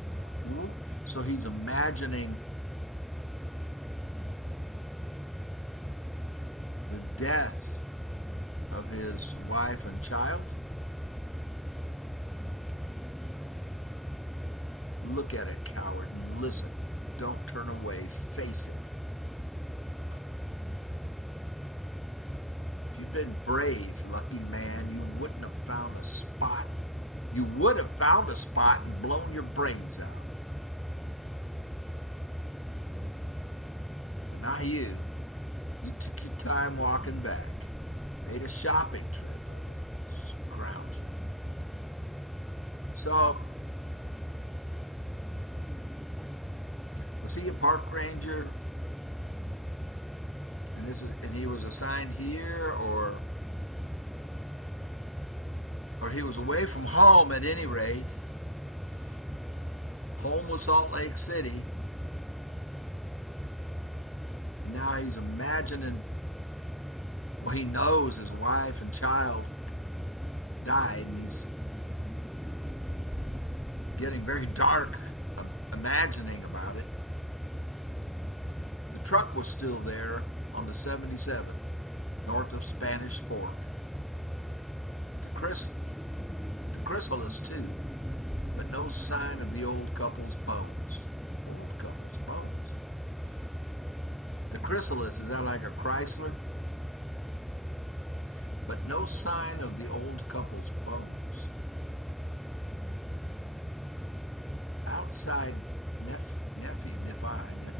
So he's imagining the death of his wife and child. Look at it, coward, and listen. Don't turn away. Face it. If you'd been brave, lucky man, you wouldn't have found a spot. You would have found a spot and blown your brains out. Not you. You took your time walking back. Made a shopping trip. Scrounge. So, was he a park ranger? And he was assigned here, or he was away from home at any rate. Home was Salt Lake City. And now he's imagining, well, he knows his wife and child died, and he's getting very dark imagining about it. The truck was still there on the 77, north of Spanish Fork. The chrysalis too, but no sign of the old couple's bones. Old couple's bones. The chrysalis, is that like a Chrysler? But no sign of the old couple's bones. Outside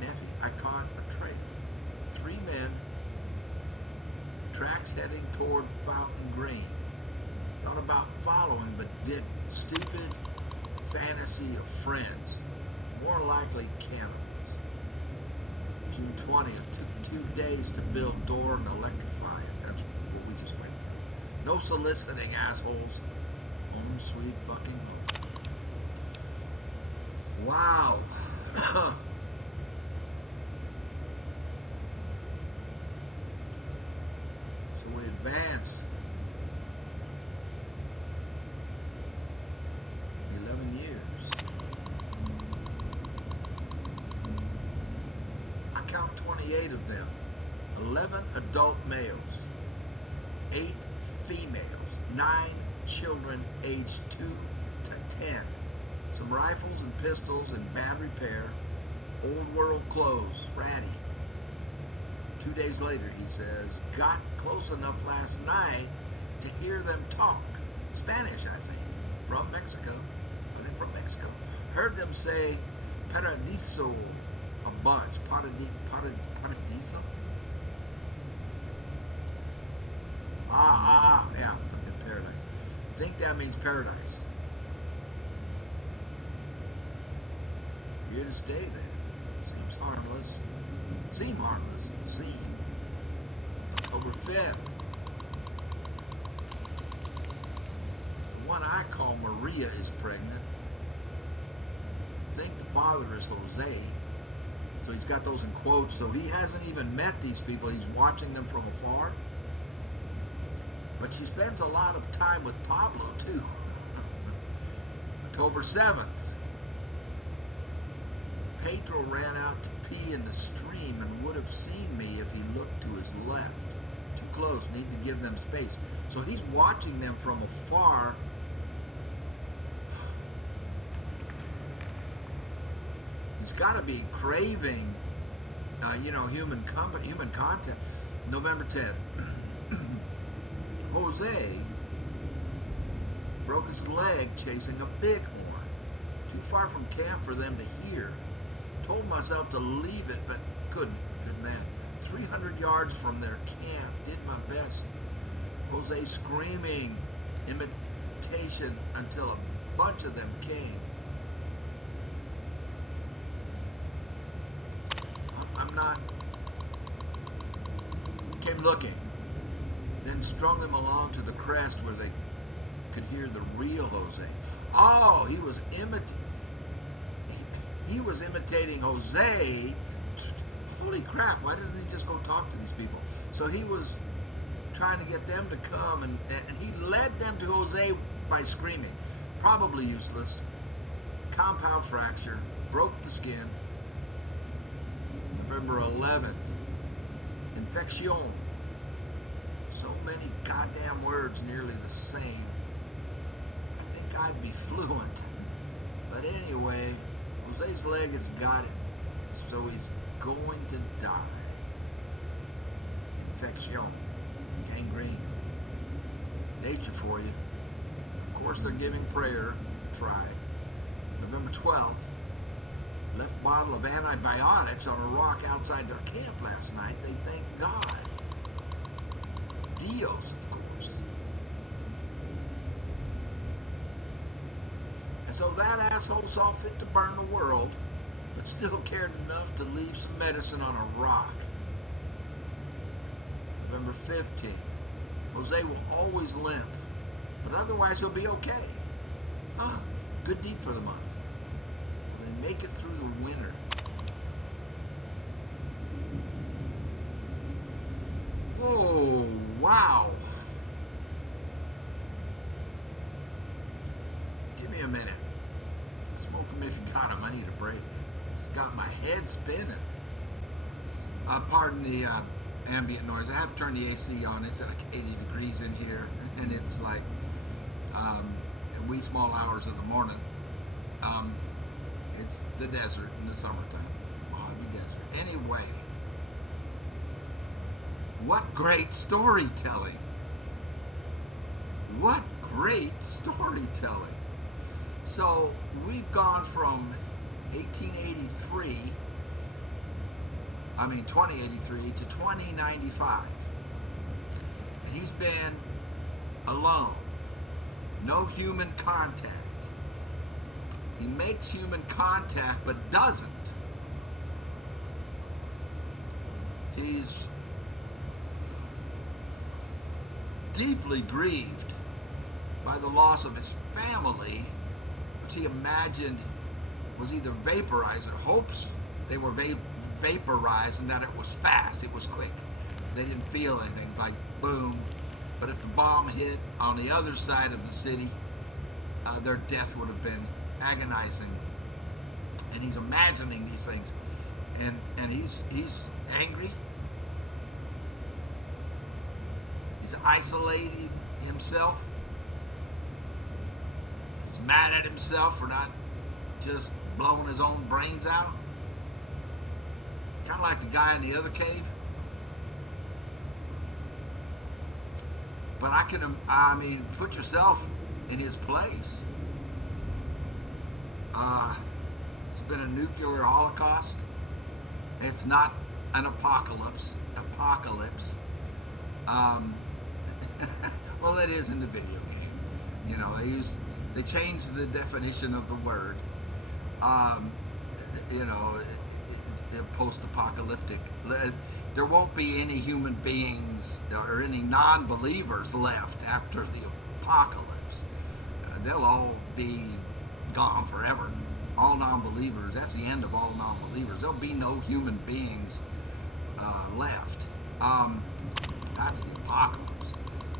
Neffy, I caught a trail. 3 men, tracks heading toward Fountain Green. Thought about following, but didn't. Stupid fantasy of friends. More likely cannibals. June 20th took 2 days to build door and electrify it. That's what we just went through. No soliciting, assholes. Home sweet fucking home. Wow. So we advance 11 years. I count 28 of them. 11 adult males, 8 females, 9 children aged 2 to 10. Some rifles and pistols in bad repair, old world clothes, ratty. 2 days later, he says, got close enough last night to hear them talk. Spanish, I think, from Mexico. Heard them say paradiso a bunch. Paradiso? Yeah, in paradise. Think that means paradise. Here to stay then. Seems harmless. October 5th. The one I call Maria is pregnant. Think the father is Jose. So he's got those in quotes. So he hasn't even met these people. He's watching them from afar. But she spends a lot of time with Pablo too. October 7th. Pedro ran out to pee in the stream and would have seen me if he looked to his left. Too close, need to give them space. So he's watching them from afar. He's got to be craving, human contact. November 10th. Jose broke his leg chasing a bighorn. Too far from camp for them to hear. Told myself to leave it, but couldn't. Good man. 300 yards from their camp. Did my best. Jose screaming imitation until a bunch of them came. I'm not came looking, then strung them along to the crest where they could hear the real Jose. Oh, he was imitating Jose. Holy crap, why doesn't he just go talk to these people? So he was trying to get them to come, and he led them to Jose by screaming. Probably useless. Compound fracture, broke the skin. November 11th, infection. So many goddamn words, nearly the same. I think I'd be fluent. But anyway, Jose's leg has got it, so he's going to die. Infection, gangrene, nature for you. Of course, they're giving prayer. Try. November 12th, left a bottle of antibiotics on a rock outside their camp last night. They thank God. Dios, of course. And so that asshole saw fit to burn the world, but still cared enough to leave some medicine on a rock. November 15th, Jose will always limp, but otherwise he'll be okay. Good deed for the month. Will they make it through the winter? Oh, wow. Give me a minute. Smoke them if you got them. I need a break. It's got my head spinning. Pardon the ambient noise. I have turned the AC on. It's at like 80 degrees in here, and it's like in wee small hours of the morning. It's the desert in the summertime. Mojave Desert. Anyway, what great storytelling. What great storytelling. So we've gone from 2083 to 2095. And he's been alone. No human contact. He makes human contact but doesn't. He's deeply grieved by the loss of his family, which he imagined was either vaporized or hopes they were vaporized and that it was fast, it was quick. They didn't feel anything, like boom. But if the bomb hit on the other side of the city, their death would have been agonizing. And he's imagining these things, and he's angry. He's isolating himself. He's mad at himself for not just blowing his own brains out. Kind of like the guy in the other cave. But put yourself in his place. It's been a nuclear holocaust. It's not an apocalypse. Well, it is in the video game. You know, they changed the definition of the word. Post-apocalyptic. There won't be any human beings or any non-believers left after the apocalypse. They'll all be gone forever. All non-believers. That's the end of all non-believers. There'll be no human beings left. That's the apocalypse.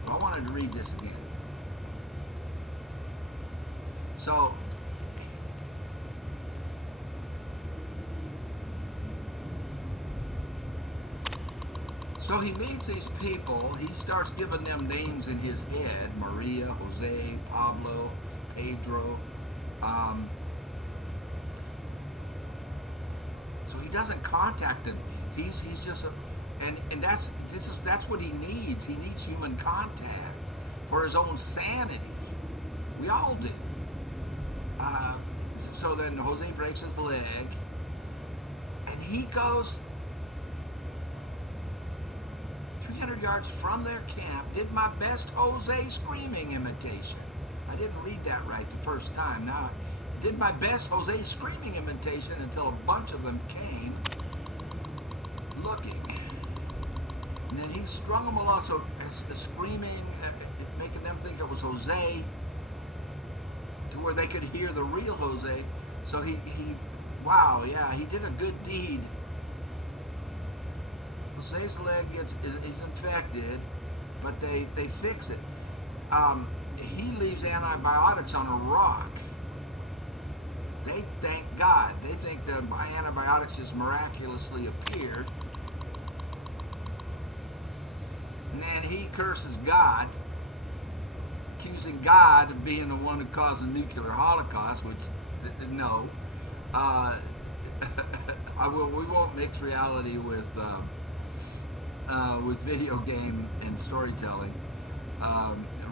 But I wanted to read this again. So he meets these people. He starts giving them names in his head: Maria, Jose, Pablo, Pedro. So he doesn't contact them. He's just and that's what he needs. He needs human contact for his own sanity. We all do. So then Jose breaks his leg, and he goes 300 yards from their camp, did my best Jose screaming imitation. I didn't read that right the first time. Now, did my best Jose screaming imitation until a bunch of them came looking. And then he strung them along, so screaming, making them think it was Jose, to where they could hear the real Jose. So wow, yeah, he did a good deed. Jose's leg is infected, but they fix it. He leaves antibiotics on a rock. They thank God. They think the antibiotics just miraculously appeared. And then he curses God, accusing God of being the one who caused the nuclear holocaust, which, no. We won't mix reality with video game and storytelling.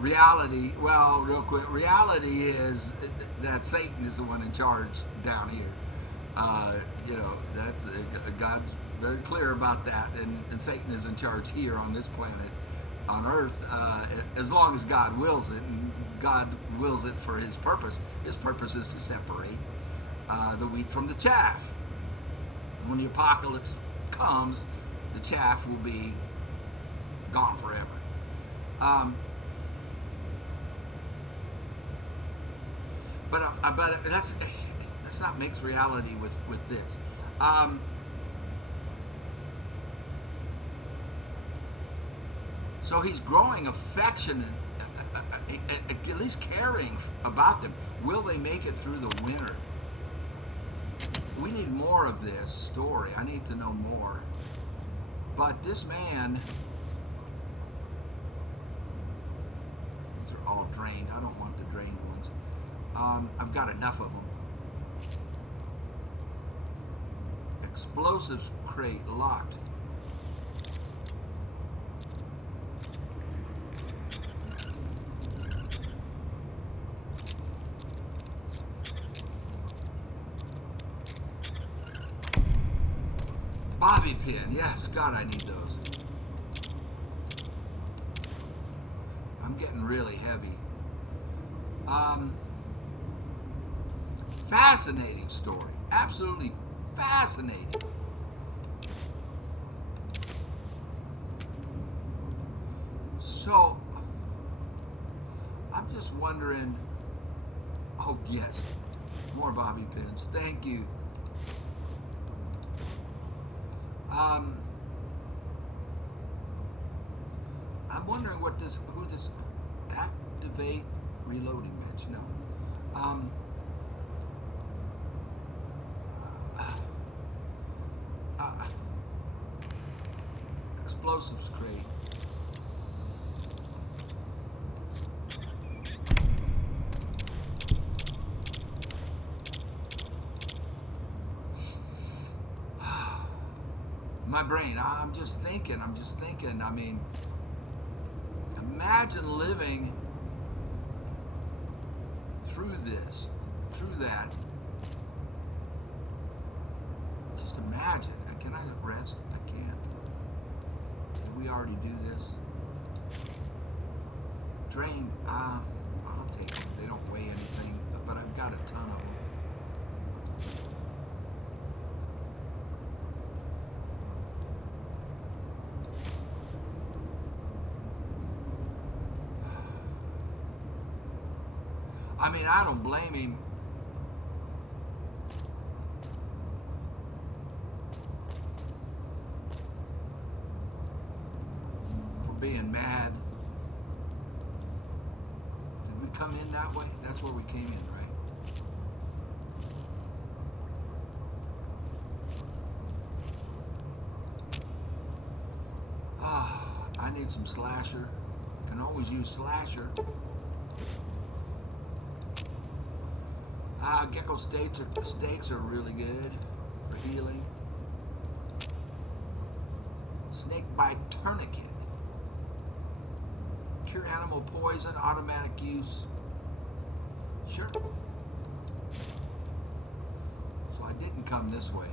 Reality, well, real quick, reality is that Satan is the one in charge down here. That's God's very clear about that, and Satan is in charge here on this planet, on Earth, as long as God wills it, and God wills it for His purpose. His purpose is to separate the wheat from the chaff. When the apocalypse comes, the chaff will be gone forever. But let's not mix reality with this. So he's growing affection and at least caring about them. Will they make it through the winter? We need more of this story. I need to know more. But this man, these are all drained. I don't want the drained ones. I've got enough of them. Explosives crate locked. Bobby pin, yes, God, I need those. I'm getting really heavy. Fascinating story, absolutely fascinating. So, I'm just wondering, oh yes, more bobby pins, thank you. I'm wondering who this activate reloading bench. No. Explosives crate. My brain, I'm just thinking. I mean, imagine living through this, through that. Just imagine. Can I rest? I can't. Did we already do this? Drained. I'll take them. They don't weigh anything, but I've got a ton of them. I mean, I don't blame him. For being mad. Did we come in that way? That's where we came in, right? I need some slasher. Can always use slasher. Gecko steaks are really good for healing. Snake bite tourniquet. Cure animal poison, automatic use. Sure. So I didn't come this way.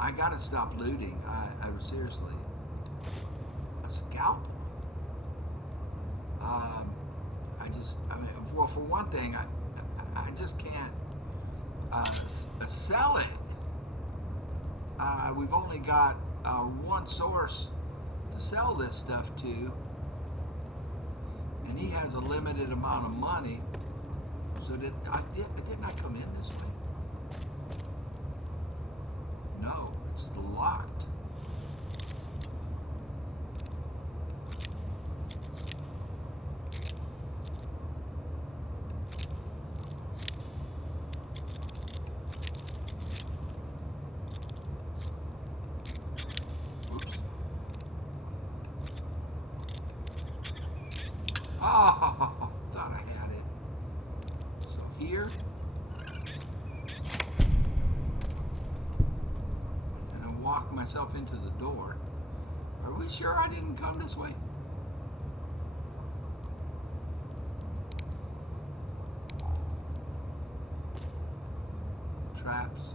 I gotta stop looting. I seriously. A scalp? Um, I mean, well, for one thing, I just can't sell it. We've only got one source to sell this stuff to, and he has a limited amount of money. So didn't I come in this way? No, it's locked. Oops. Oh, thought I had it. So here, and I walk myself into the door. Are we sure I didn't come this way? Traps.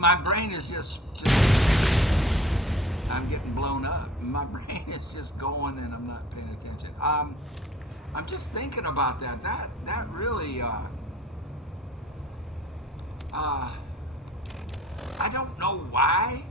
My brain is just I'm getting blown up. My brain is just going, and I'm not paying attention. I'm just thinking about that. That really. I don't know why.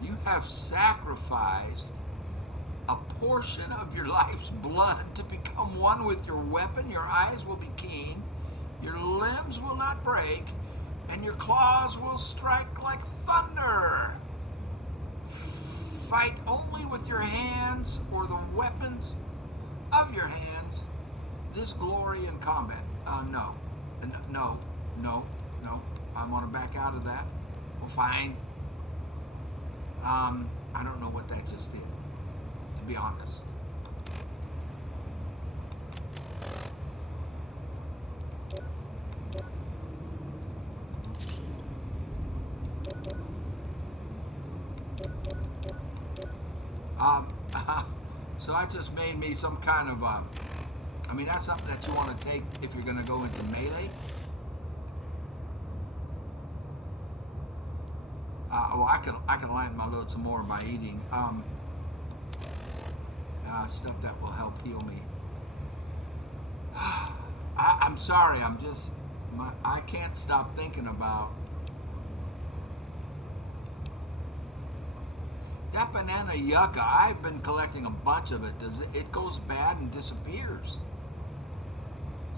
You have sacrificed a portion of your life's blood to become one with your weapon. Your eyes will be keen, your limbs will not break, and your claws will strike like thunder. Fight only with your hands or the weapons of your hands. This glory in combat. No. No. No. No. I want to back out of that. Well, fine. I don't know what that just did, to be honest. Um, so that just made me some kind of, I mean, that's something that you want to take if you're going to go into melee. Well, I can lighten my load some more by eating stuff that will help heal me. I'm sorry. I can't stop thinking about that banana yucca. I've been collecting a bunch of it. It goes bad and disappears.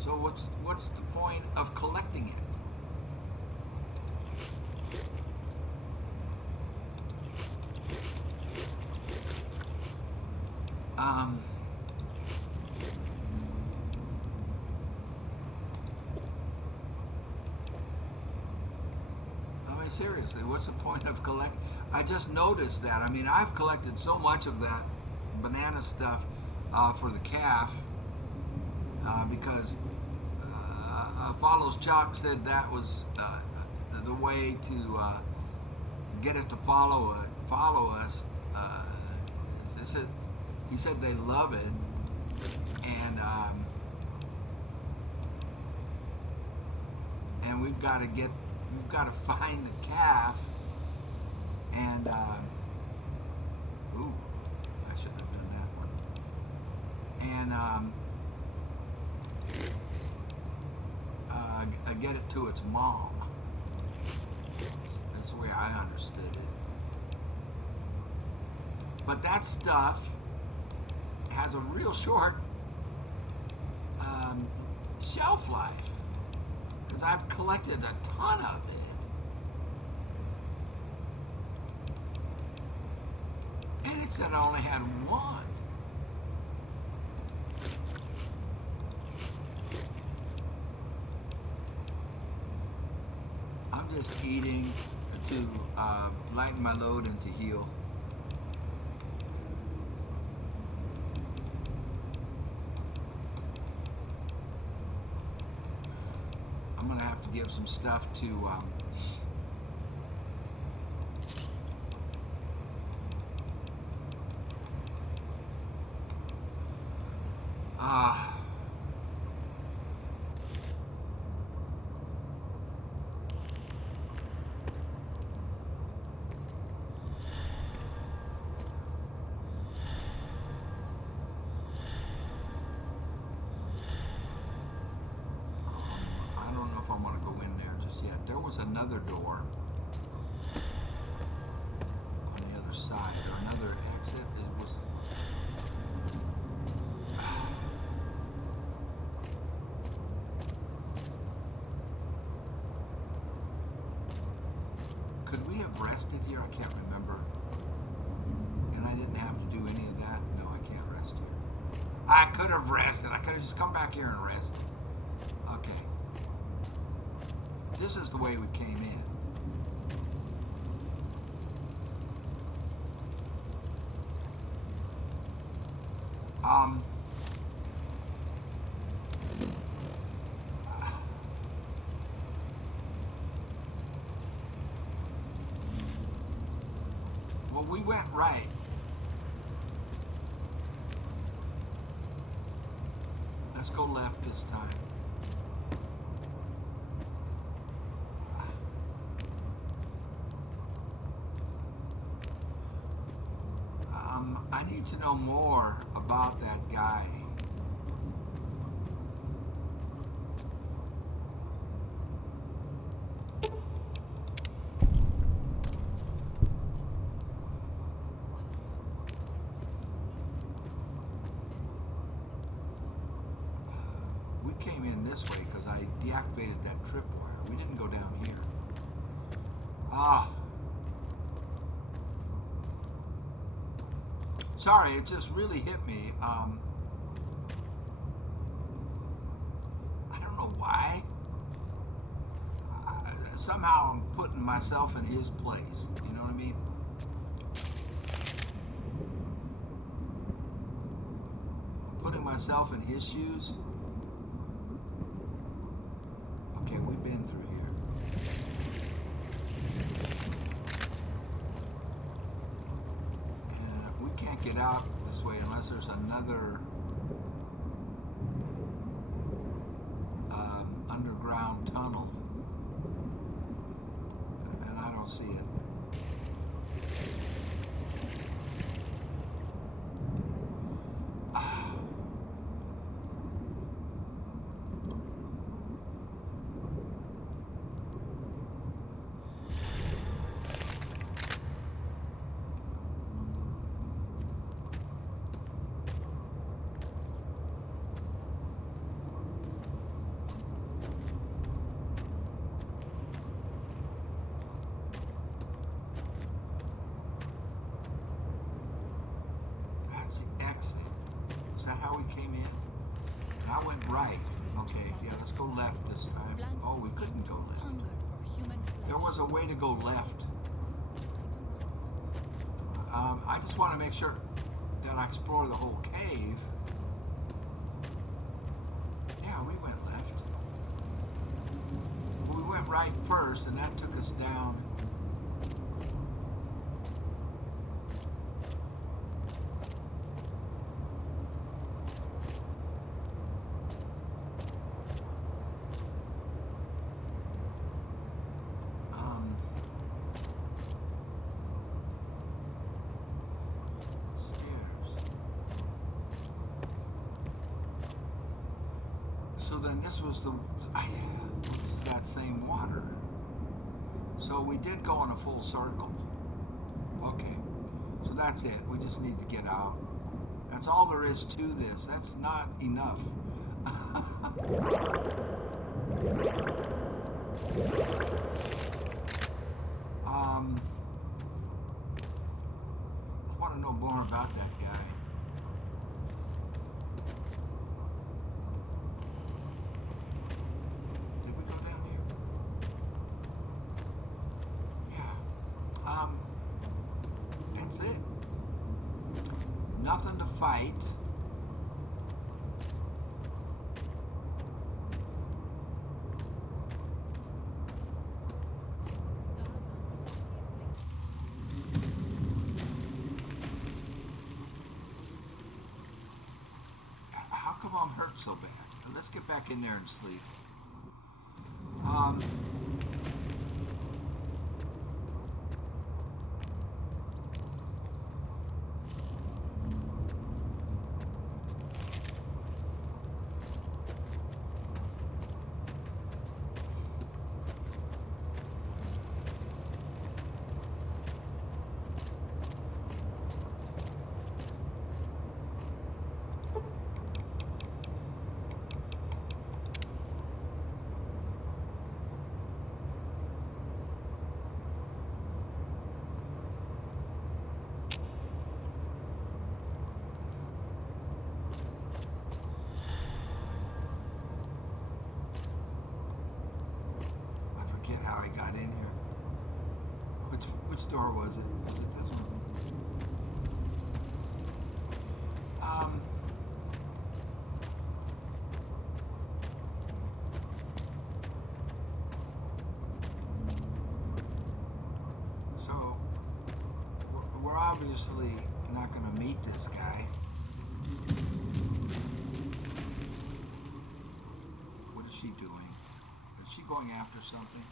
So what's the point of collecting it? I mean, seriously, what's the point of collect? I just noticed that. I mean, I've collected so much of that banana stuff for the calf because Follows Chuck said that was the way to get it to follow us. He said they love it, and we've got to find the calf, and ooh, I should have done that one, and get it to its mom. That's the way I understood it. But that stuff has a real short shelf life because I've collected a ton of it, and it said I only had one. I'm just eating to lighten my load and to heal. I'm gonna have to give some stuff to Uh, I don't know if I want to go in there just yet. There was another door on the other side, or another exit. It was. Could we have rested here? I can't remember. And I didn't have to do any of that. No, I can't rest here. I could have rested. I could have just come back here and rested. Okay. This is the way we came in. Um. Well, we went right. Let's go left this time. I need to know more about that guy. We came in this way because I deactivated that tripwire. We didn't go down here. Ah. Sorry, it just really hit me. I don't know why. Somehow I'm putting myself in his place. You know what I mean? Putting myself in his shoes. Okay, we've been through here. And we can't get out this way unless there's another underground tunnel. And I don't see it. Is that how we came in? And I went right. Okay, yeah, let's go left this time. Oh, we couldn't go left. There was a way to go left. I just want to make sure that I explore the whole cave. Yeah, we went left. Well, we went right first, and that took us down. So then this was that same water. So we did go in a full circle. Okay, so that's it. We just need to get out. That's all there is to this. That's not enough. I want to know more about that guy. That's it. Nothing to fight. How come so bad. But let's get back in there and sleep. Um, I forget how I got in here. Which door was it? Was it this one? Um, so we're obviously not going to meet this guy. What is she doing? Is she going after something?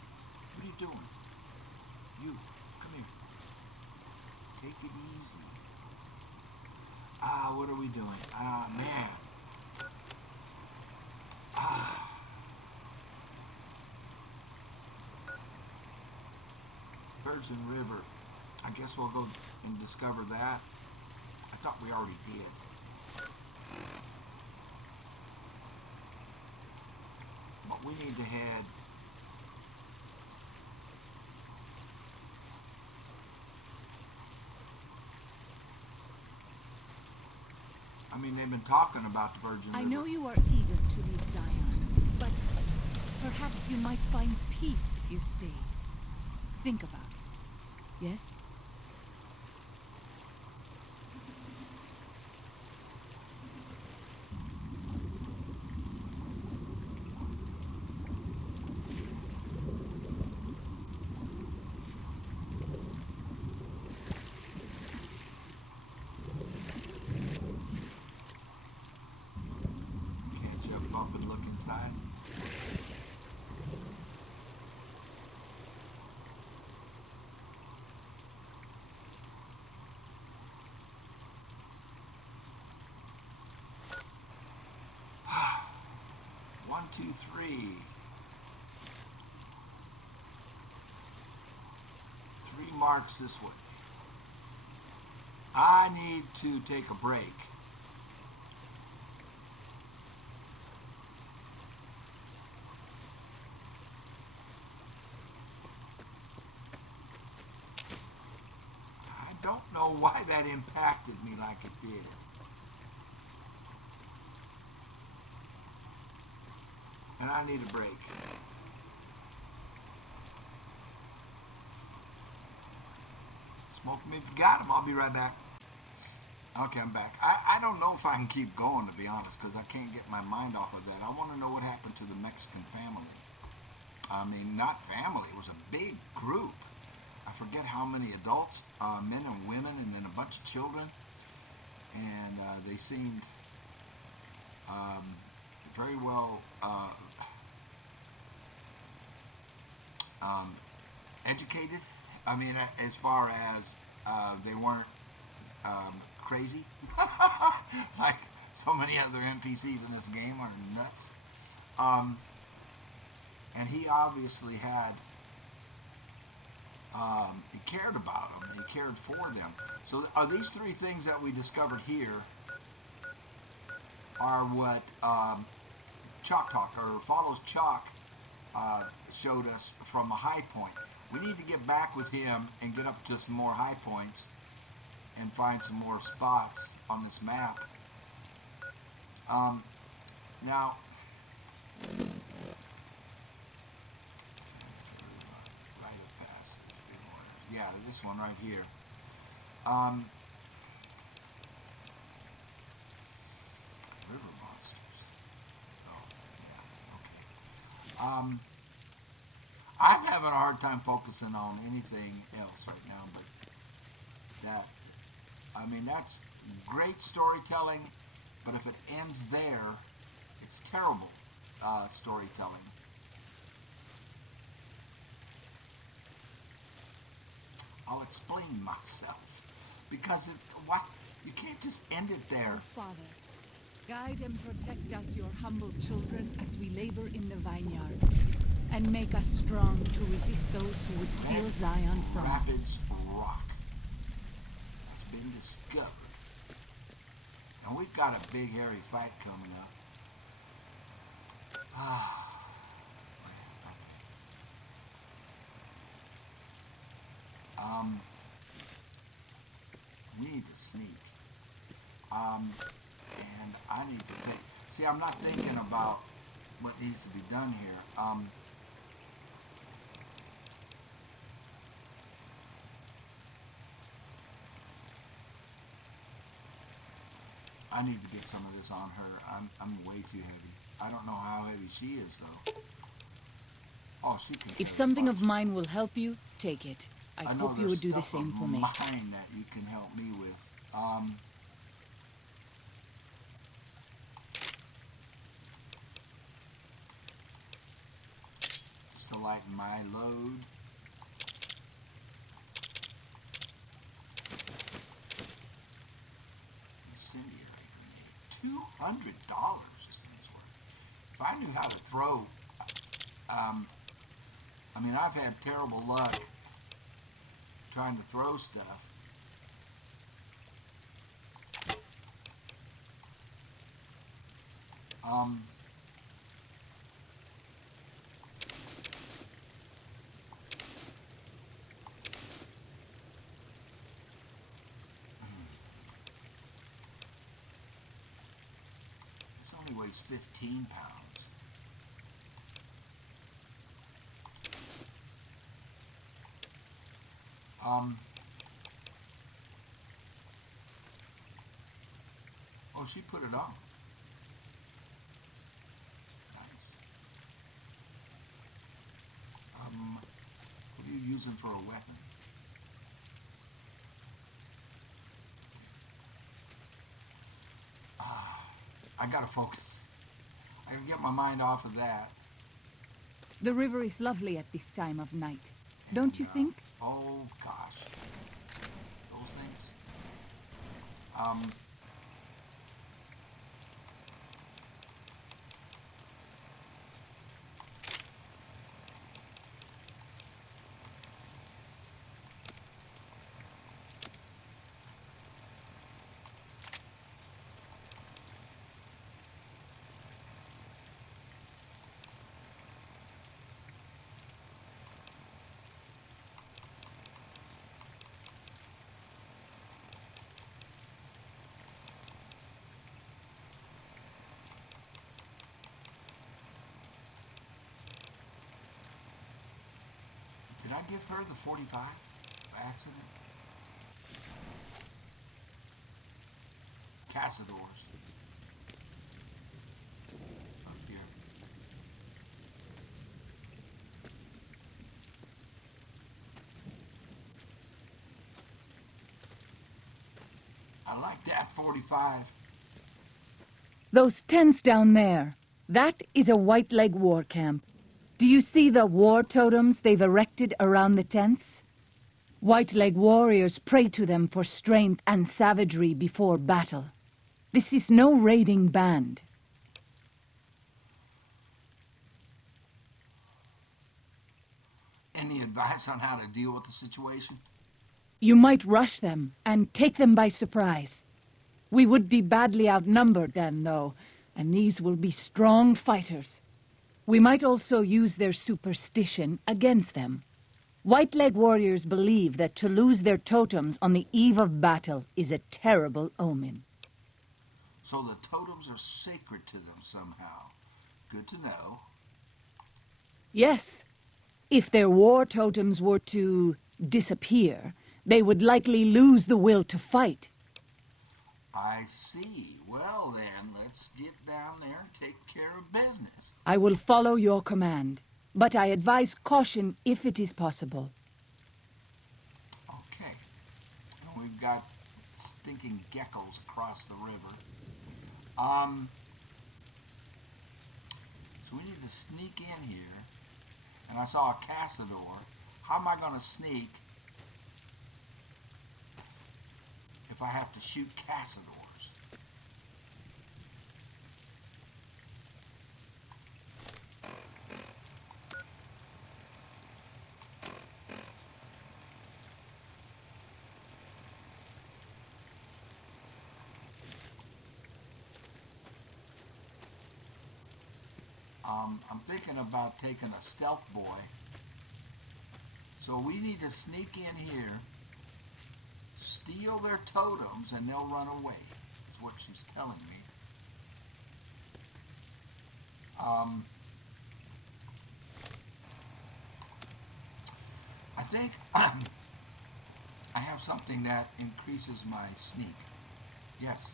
What are you doing? You, come here. Take it easy. What are we doing? Man. Virgin River. I guess we'll go and discover that. I thought we already did. But we need to head I mean, they've been talking about the Virgin River. I know you are eager to leave Zion, but perhaps you might find peace if you stayed. Think about it. Yes? Can't jump up and look inside. One, two, three. 3 marks this way. I need to take a break. I don't know why that impacted me like it did. And I need a break. Smoke 'em if you got 'em. I'll be right back. Okay, I'm back. I don't know if I can keep going, to be honest, because I can't get my mind off of that. I want to know what happened to the Mexican family. I mean, not family. It was a big group. I forget how many adults, men and women, and then a bunch of children. And they seemed very well educated. I mean, as far as they weren't crazy, like so many other NPCs in this game are nuts. And he obviously had, he cared about them. He cared for them. So are these 3 things that we discovered here are what Chalk Talk, or Follows Chalk, showed us from a high point. We need to get back with him and get up to some more high points and find some more spots on this map. Now, yeah, this one right here. River monsters. Oh, yeah, okay. I'm having a hard time focusing on anything else right now, but that, I mean, that's great storytelling, but if it ends there, It's terrible storytelling. I'll explain myself. Because what? You can't just end it there. Our Father, guide and protect us, your humble children, as we labor in the vineyards, and make us strong to resist those who would steal That Zion from us. Rapids Rock has been discovered. And we've got a big hairy fight coming up. We need to sneak. And I need to think. See, I'm not thinking about what needs to be done here. I need to get some of this on her. I'm way too heavy. I don't know how heavy she is though. Oh, she can. If something of mine will help you, take it. I know hope you there's would do the stuff same of for me. mine that you can help me with. Just to lighten my load. Incendiary grenade. $200 this thing's worth. If I knew how to throw, I mean, I've had terrible luck trying to throw stuff. This only weighs 15 pounds. Oh, she put it on. Nice. What are you using for a weapon? I gotta focus. I gotta get my mind off of that. The river is lovely at this time of night. Don't you think? Oh gosh, those things. Did I give her the 45 by accident? Cassadors. Up here. I like that 45. Those tents down there, that is a White Leg war camp. Do you see the war totems they've erected around the tents? White Leg warriors pray to them for strength and savagery before battle. This is no raiding band. Any advice on how to deal with the situation? You might rush them and take them by surprise. We would be badly outnumbered then, though, and these will be strong fighters. We might also use their superstition against them. White Leg warriors believe that to lose their totems on the eve of battle is a terrible omen. So the totems are sacred to them somehow. Good to know. Yes, if their war totems were to disappear, they would likely lose the will to fight. I see. Well then, let's get down there and take care of business. I will follow your command, but I advise caution if it is possible. Okay. And we've got stinking geckos across the river. So we need to sneak in here. And I saw a cazador. How am I going to sneak if I have to shoot cazadors? I'm thinking about taking a stealth boy. So we need to sneak in here, steal their totems, and they'll run away. That's what she's telling me. I think I have something that increases my sneak. Yes.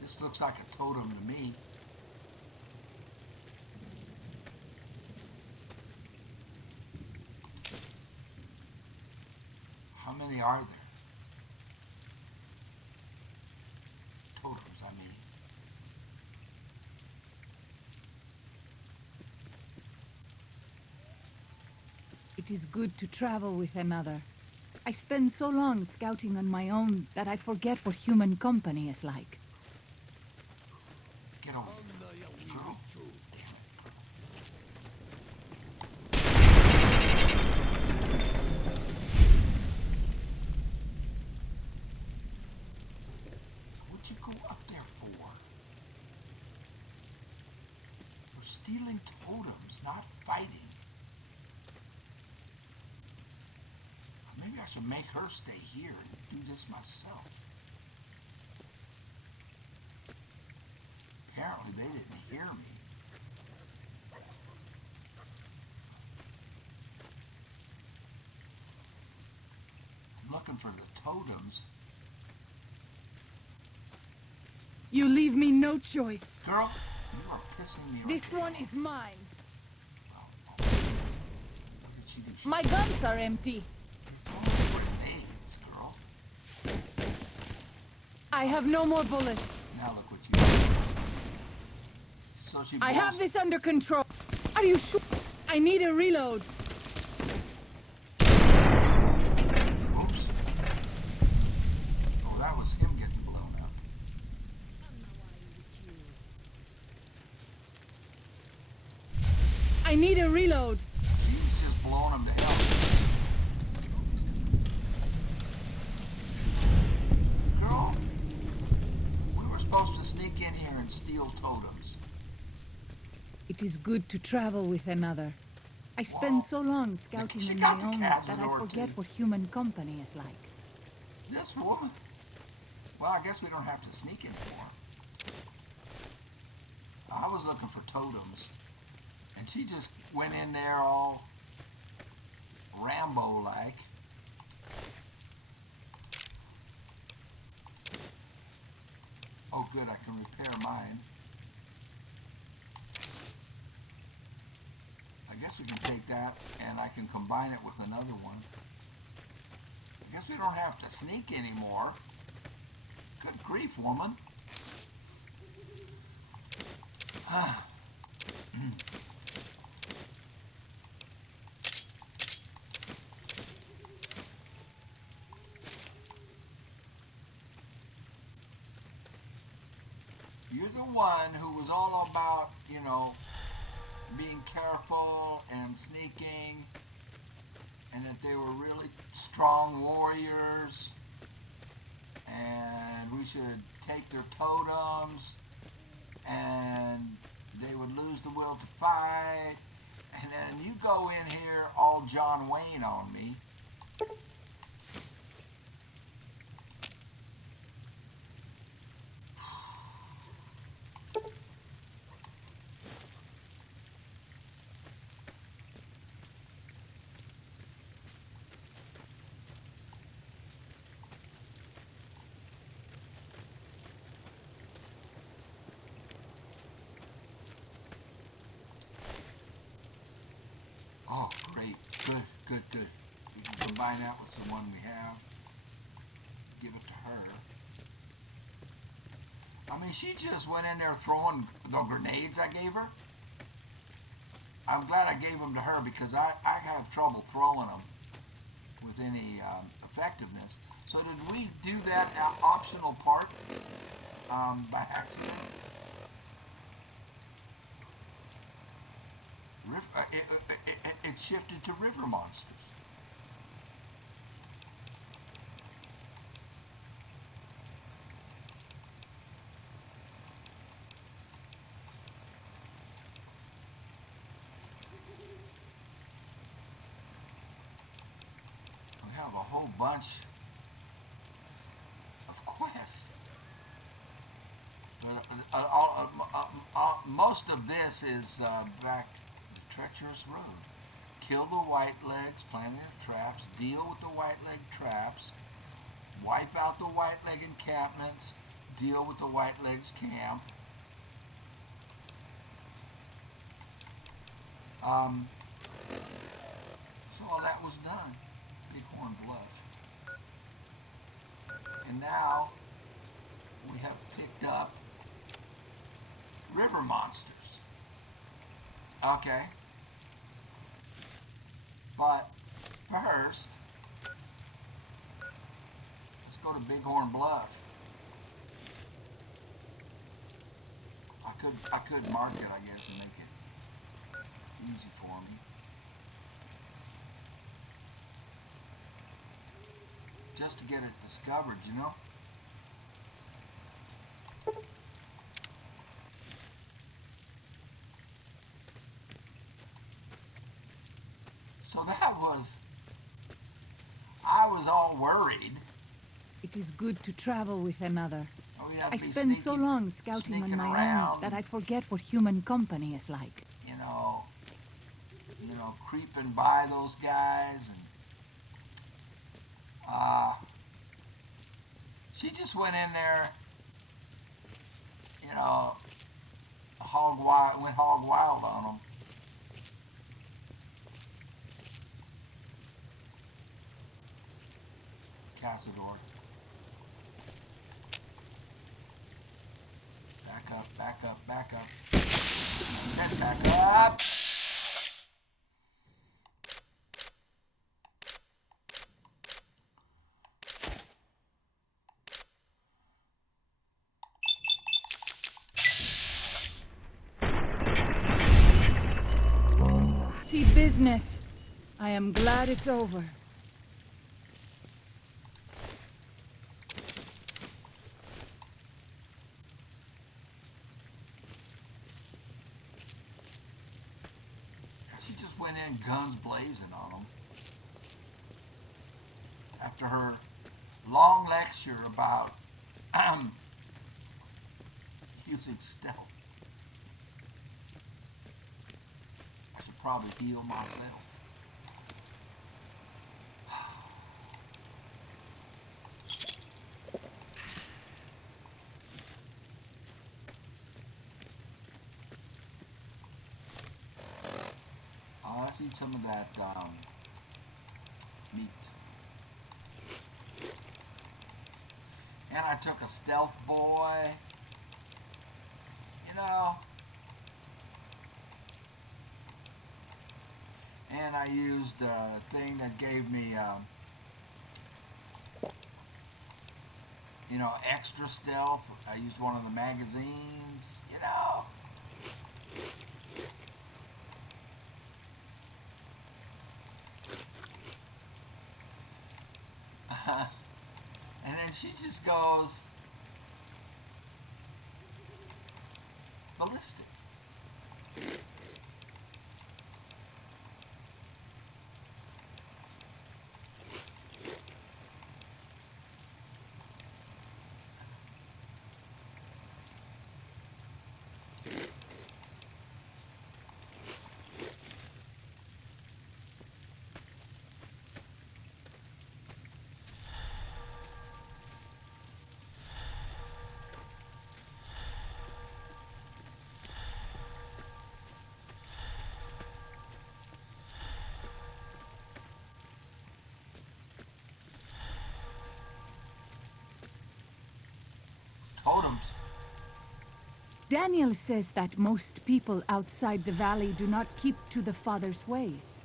This looks like a totem to me. How many are there? Totems, I mean. It is good to travel with another. I spend so long scouting on my own that I forget what human company is like. Get over Anda here. ya Girl. wicho. What'd you go up there for? We're stealing totems, not fighting. Maybe I should make her stay here and do this myself. Apparently they didn't hear me. I'm looking for the totems. You leave me no choice. Girl, you are pissing me This right one now. is mine. What did she do? My guns are empty. You're throwing grenades, girl. I have no more bullets. Now look what you did. So she I blows. have this under control. Are you sure? I need a reload. Oops. Oh, that was him getting blown up. I need a reload. She's just blowing him to hell. Girl, we were supposed to sneak in here and steal totems. It is good to travel with another. I spend Wow. so long scouting She on got my the own that I cazador, forget too. what human company is like. This woman? Well, I guess we don't have to sneak anymore. I was looking for totems, and she just went in there all Rambo-like. Oh, good, I can repair mine. I guess we can take that, and I can combine it with another one. I guess we don't have to sneak anymore. Good grief, woman. You're the one who was all about, being careful and sneaking, and that they were really strong warriors, and we should take their totems, and they would lose the will to fight, and then you go in here all John Wayne on me. combine that with the one we have. Give it to her. I mean, she just went in there throwing the grenades I gave her. I'm glad I gave them to her because I have trouble throwing them with any effectiveness. So did we do that optional part by accident? It shifted to river monsters. We have a whole bunch of quests. Most of this is back the treacherous road. Kill the whitelegs, planting the traps, deal with the whiteleg traps, wipe out the whiteleg encampments, deal with the whitelegs camp. So all that was done. Bighorn Bluff. And now we have picked up river monsters. Okay. But first, let's go to Bighorn Bluff. I could mark it, I guess, and make it easy for me. Just to get it discovered, you know? So I was all worried. It is good to travel with another. Oh, yeah, I spend so long scouting on my own that I forget what human company is like. You know, creeping by those guys, and she just went in there, you know, went hog wild on them. Castador. Back up, back up, back up. I said back up. See business. I am glad it's over. She just went in guns blazing on them. After her long lecture about using stealth. I should probably heal myself. Let's eat some of that meat. And I took a stealth boy. You know. And I used a thing that gave me, you know, extra stealth. I used one of the magazines, you know. And then she just goes ballistic. Daniel says that most people outside the valley do not keep to the Father's ways.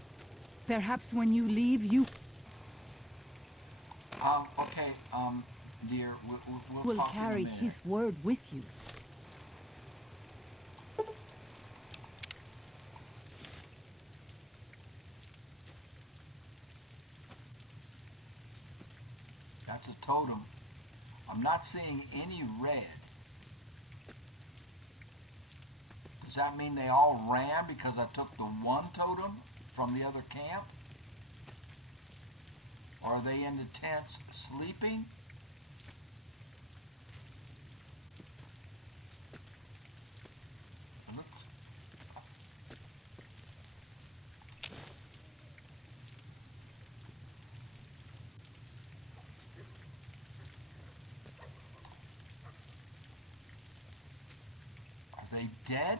Perhaps when you leave, you Okay, dear, we'll will talk in a carry minute. his word with you. That's a totem. I'm not seeing any red. Does that mean they all ran because I took the one totem from the other camp? Or are they in the tents sleeping? It looks, are they dead?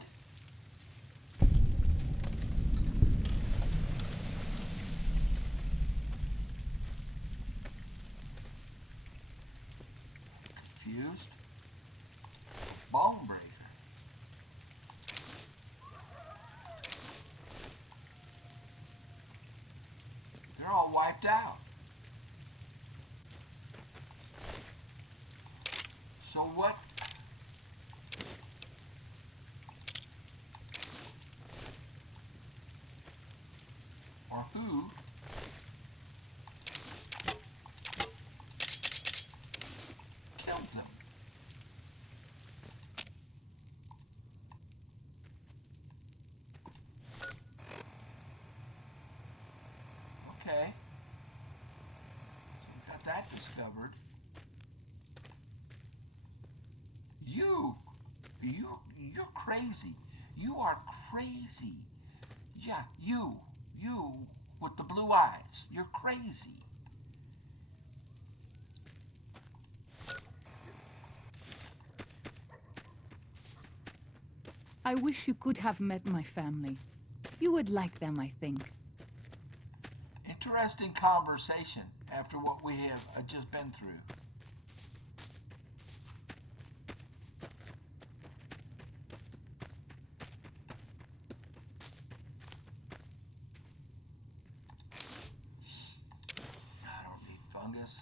Confused? Bone breaker. They're all wiped out. So what? Or who killed them? Okay. So we got that discovered. You, you're crazy. You are crazy. Yeah, you with the blue eyes. You're crazy. I wish you could have met my family. You would like them, I think. Interesting conversation after what we have just been through. I don't need fungus.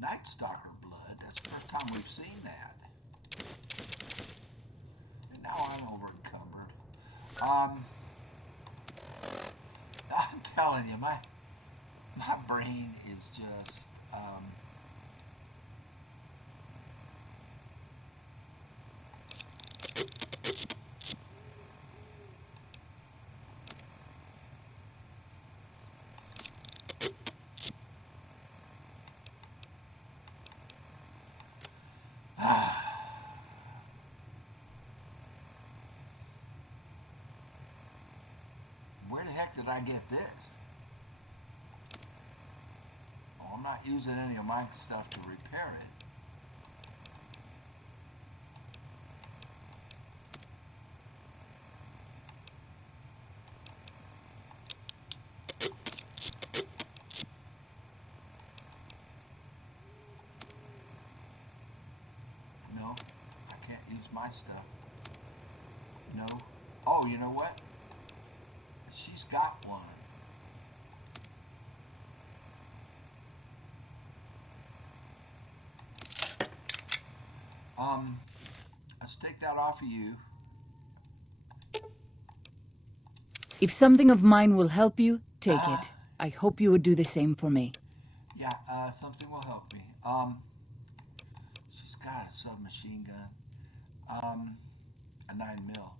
Night Stalker blood. That's the first time we've seen that. And now I'm over encumbered. Um, I'm telling you, my brain is just where the heck did I get this? Well, I'm not using any of my stuff to repair it. No, I can't use my stuff. No. Oh, you know what? She's got one. Let's take that off of you. If something of mine will help you, take Uh, it. I hope you would do the same for me. yeah, something will help me. She's got a submachine gun. A 9mm.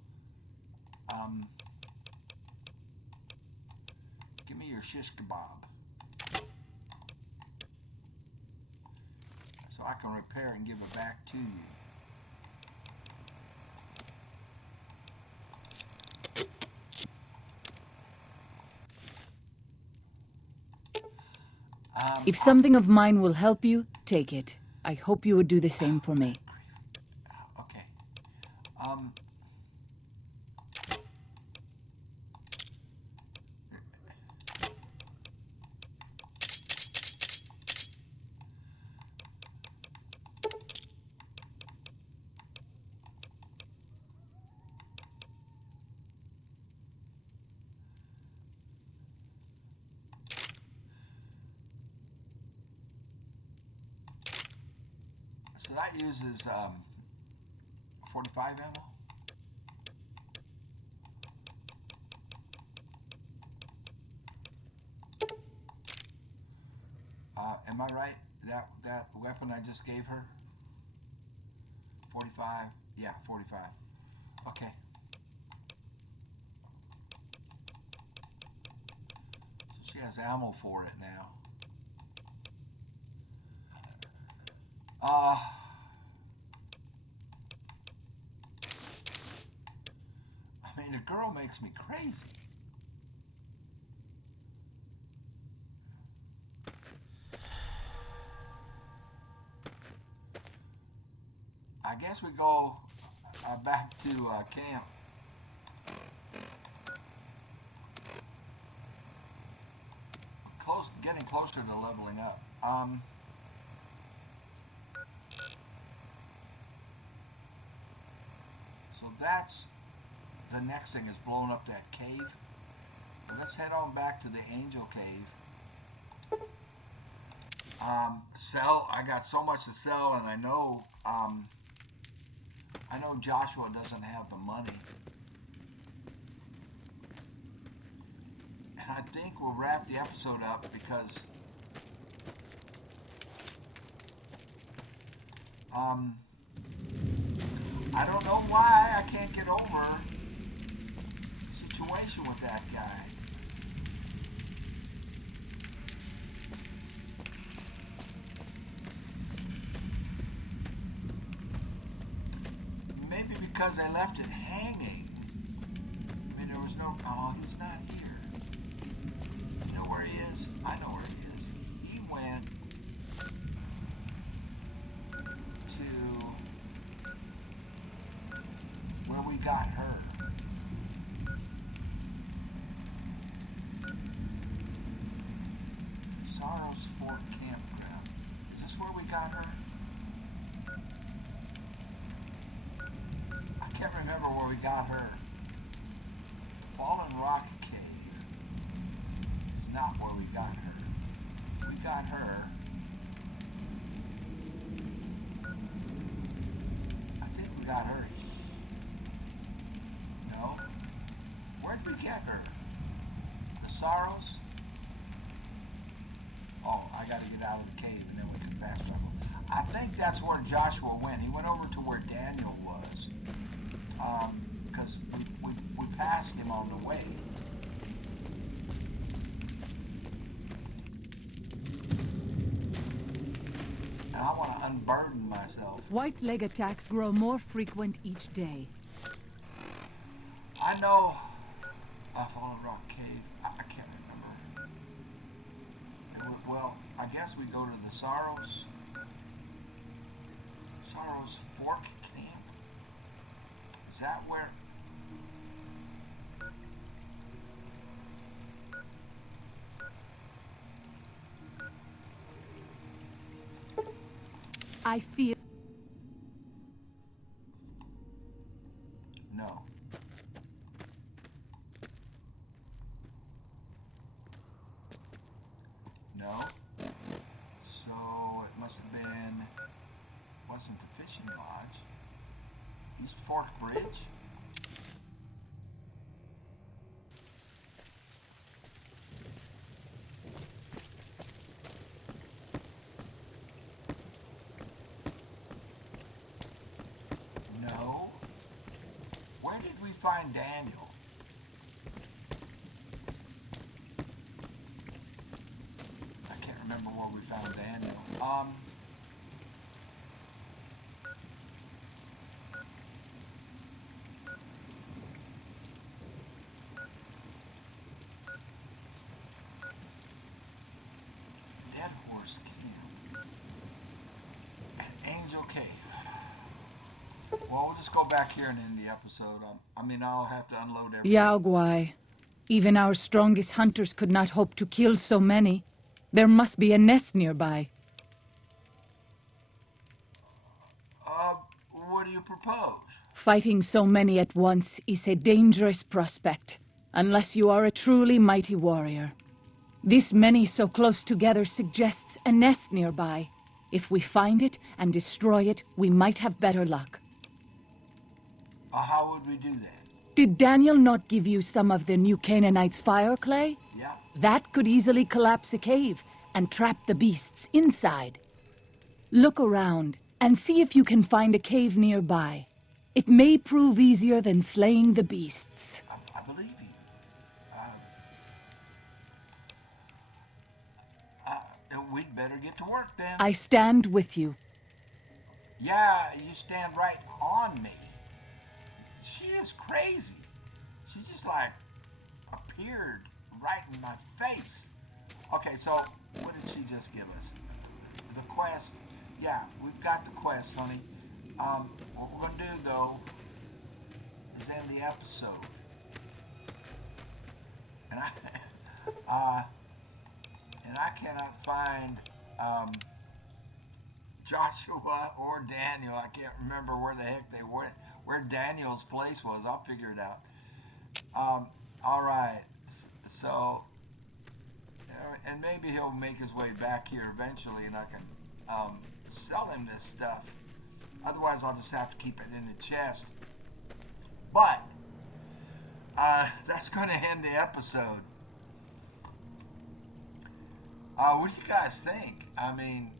Um, give me your shish kebab. So I can repair and give it back to you. If something of mine will help you, take it. I hope you would do the same for me. Okay. Um, So that uses 45 ammo. Am I right? That weapon I just gave her? 45? Yeah, 45. Okay. So she has ammo for it now. I mean, the girl makes me crazy. I guess we go back to camp. Getting closer to leveling up. So that's the next thing, is blowing up that cave. Let's head on back to the Angel Cave. Sell. I got so much to sell, and I know Joshua doesn't have the money. And I think we'll wrap the episode up because I don't know why I can't get over the situation with that guy. Maybe because I left it hanging. I mean, there was no... Oh, he's not here. You know where he is? I know where he is. He went to where we got her. Sorrow's Fort Campground. Is this where we got her? I can't remember where we got her. Fallen Rock Cave is not where we got her. We got her. I think we got her. No? Where'd we get her? The Sorrows? Oh, I gotta get out of the cave and then we can fast travel. I think that's where Joshua went. He went over to where Daniel was. Because we passed him on the way. And I want to unburden myself. White leg attacks grow more frequent each day. I know Fallen Rock Cave. I can't remember. Well, I guess we go to the Sorrows Fork Camp. Is that where? I feel... No. No. So it must have been... Wasn't the fishing lodge? East Fork Bridge? No. Where did we find Daniel? I can't remember where we found Daniel. Dead Horse Camp. And Angel Cave. Well, we'll just go back here and end the episode. I mean, I'll have to unload everything. Yao Guai. Even our strongest hunters could not hope to kill so many. There must be a nest nearby. What do you propose? Fighting so many at once is a dangerous prospect, unless you are a truly mighty warrior. This many so close together suggests a nest nearby. If we find it and destroy it, we might have better luck. How would we do that? Did Daniel not give you some of the new Canaanites' fire clay? Yeah. That could easily collapse a cave and trap the beasts inside. Look around and see if you can find a cave nearby. It may prove easier than slaying the beasts. I believe you. We'd better get to work then. I stand with you. Yeah, you stand right on me. She is crazy. She just like appeared right in my face. Okay, so what did she just give us? The quest. Yeah, we've got the quest, honey. What we're gonna do though is end the episode. And I cannot find Joshua or Daniel. I can't remember where the heck they went, where Daniel's place was. I'll figure it out. All right. So, and maybe he'll make his way back here eventually, and I can sell him this stuff. Otherwise, I'll just have to keep it in the chest. But that's going to end the episode. What do you guys think? I mean,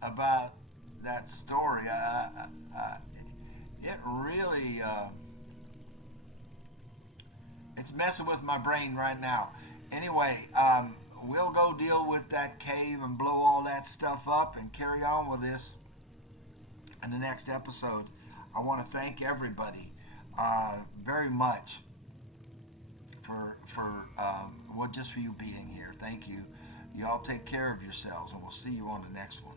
about that story? It really, it's messing with my brain right now. Anyway, we'll go deal with that cave and blow all that stuff up and carry on with this in the next episode. I want to thank everybody very much for well, just for you being here. Thank you. You all take care of yourselves, and we'll see you on the next one.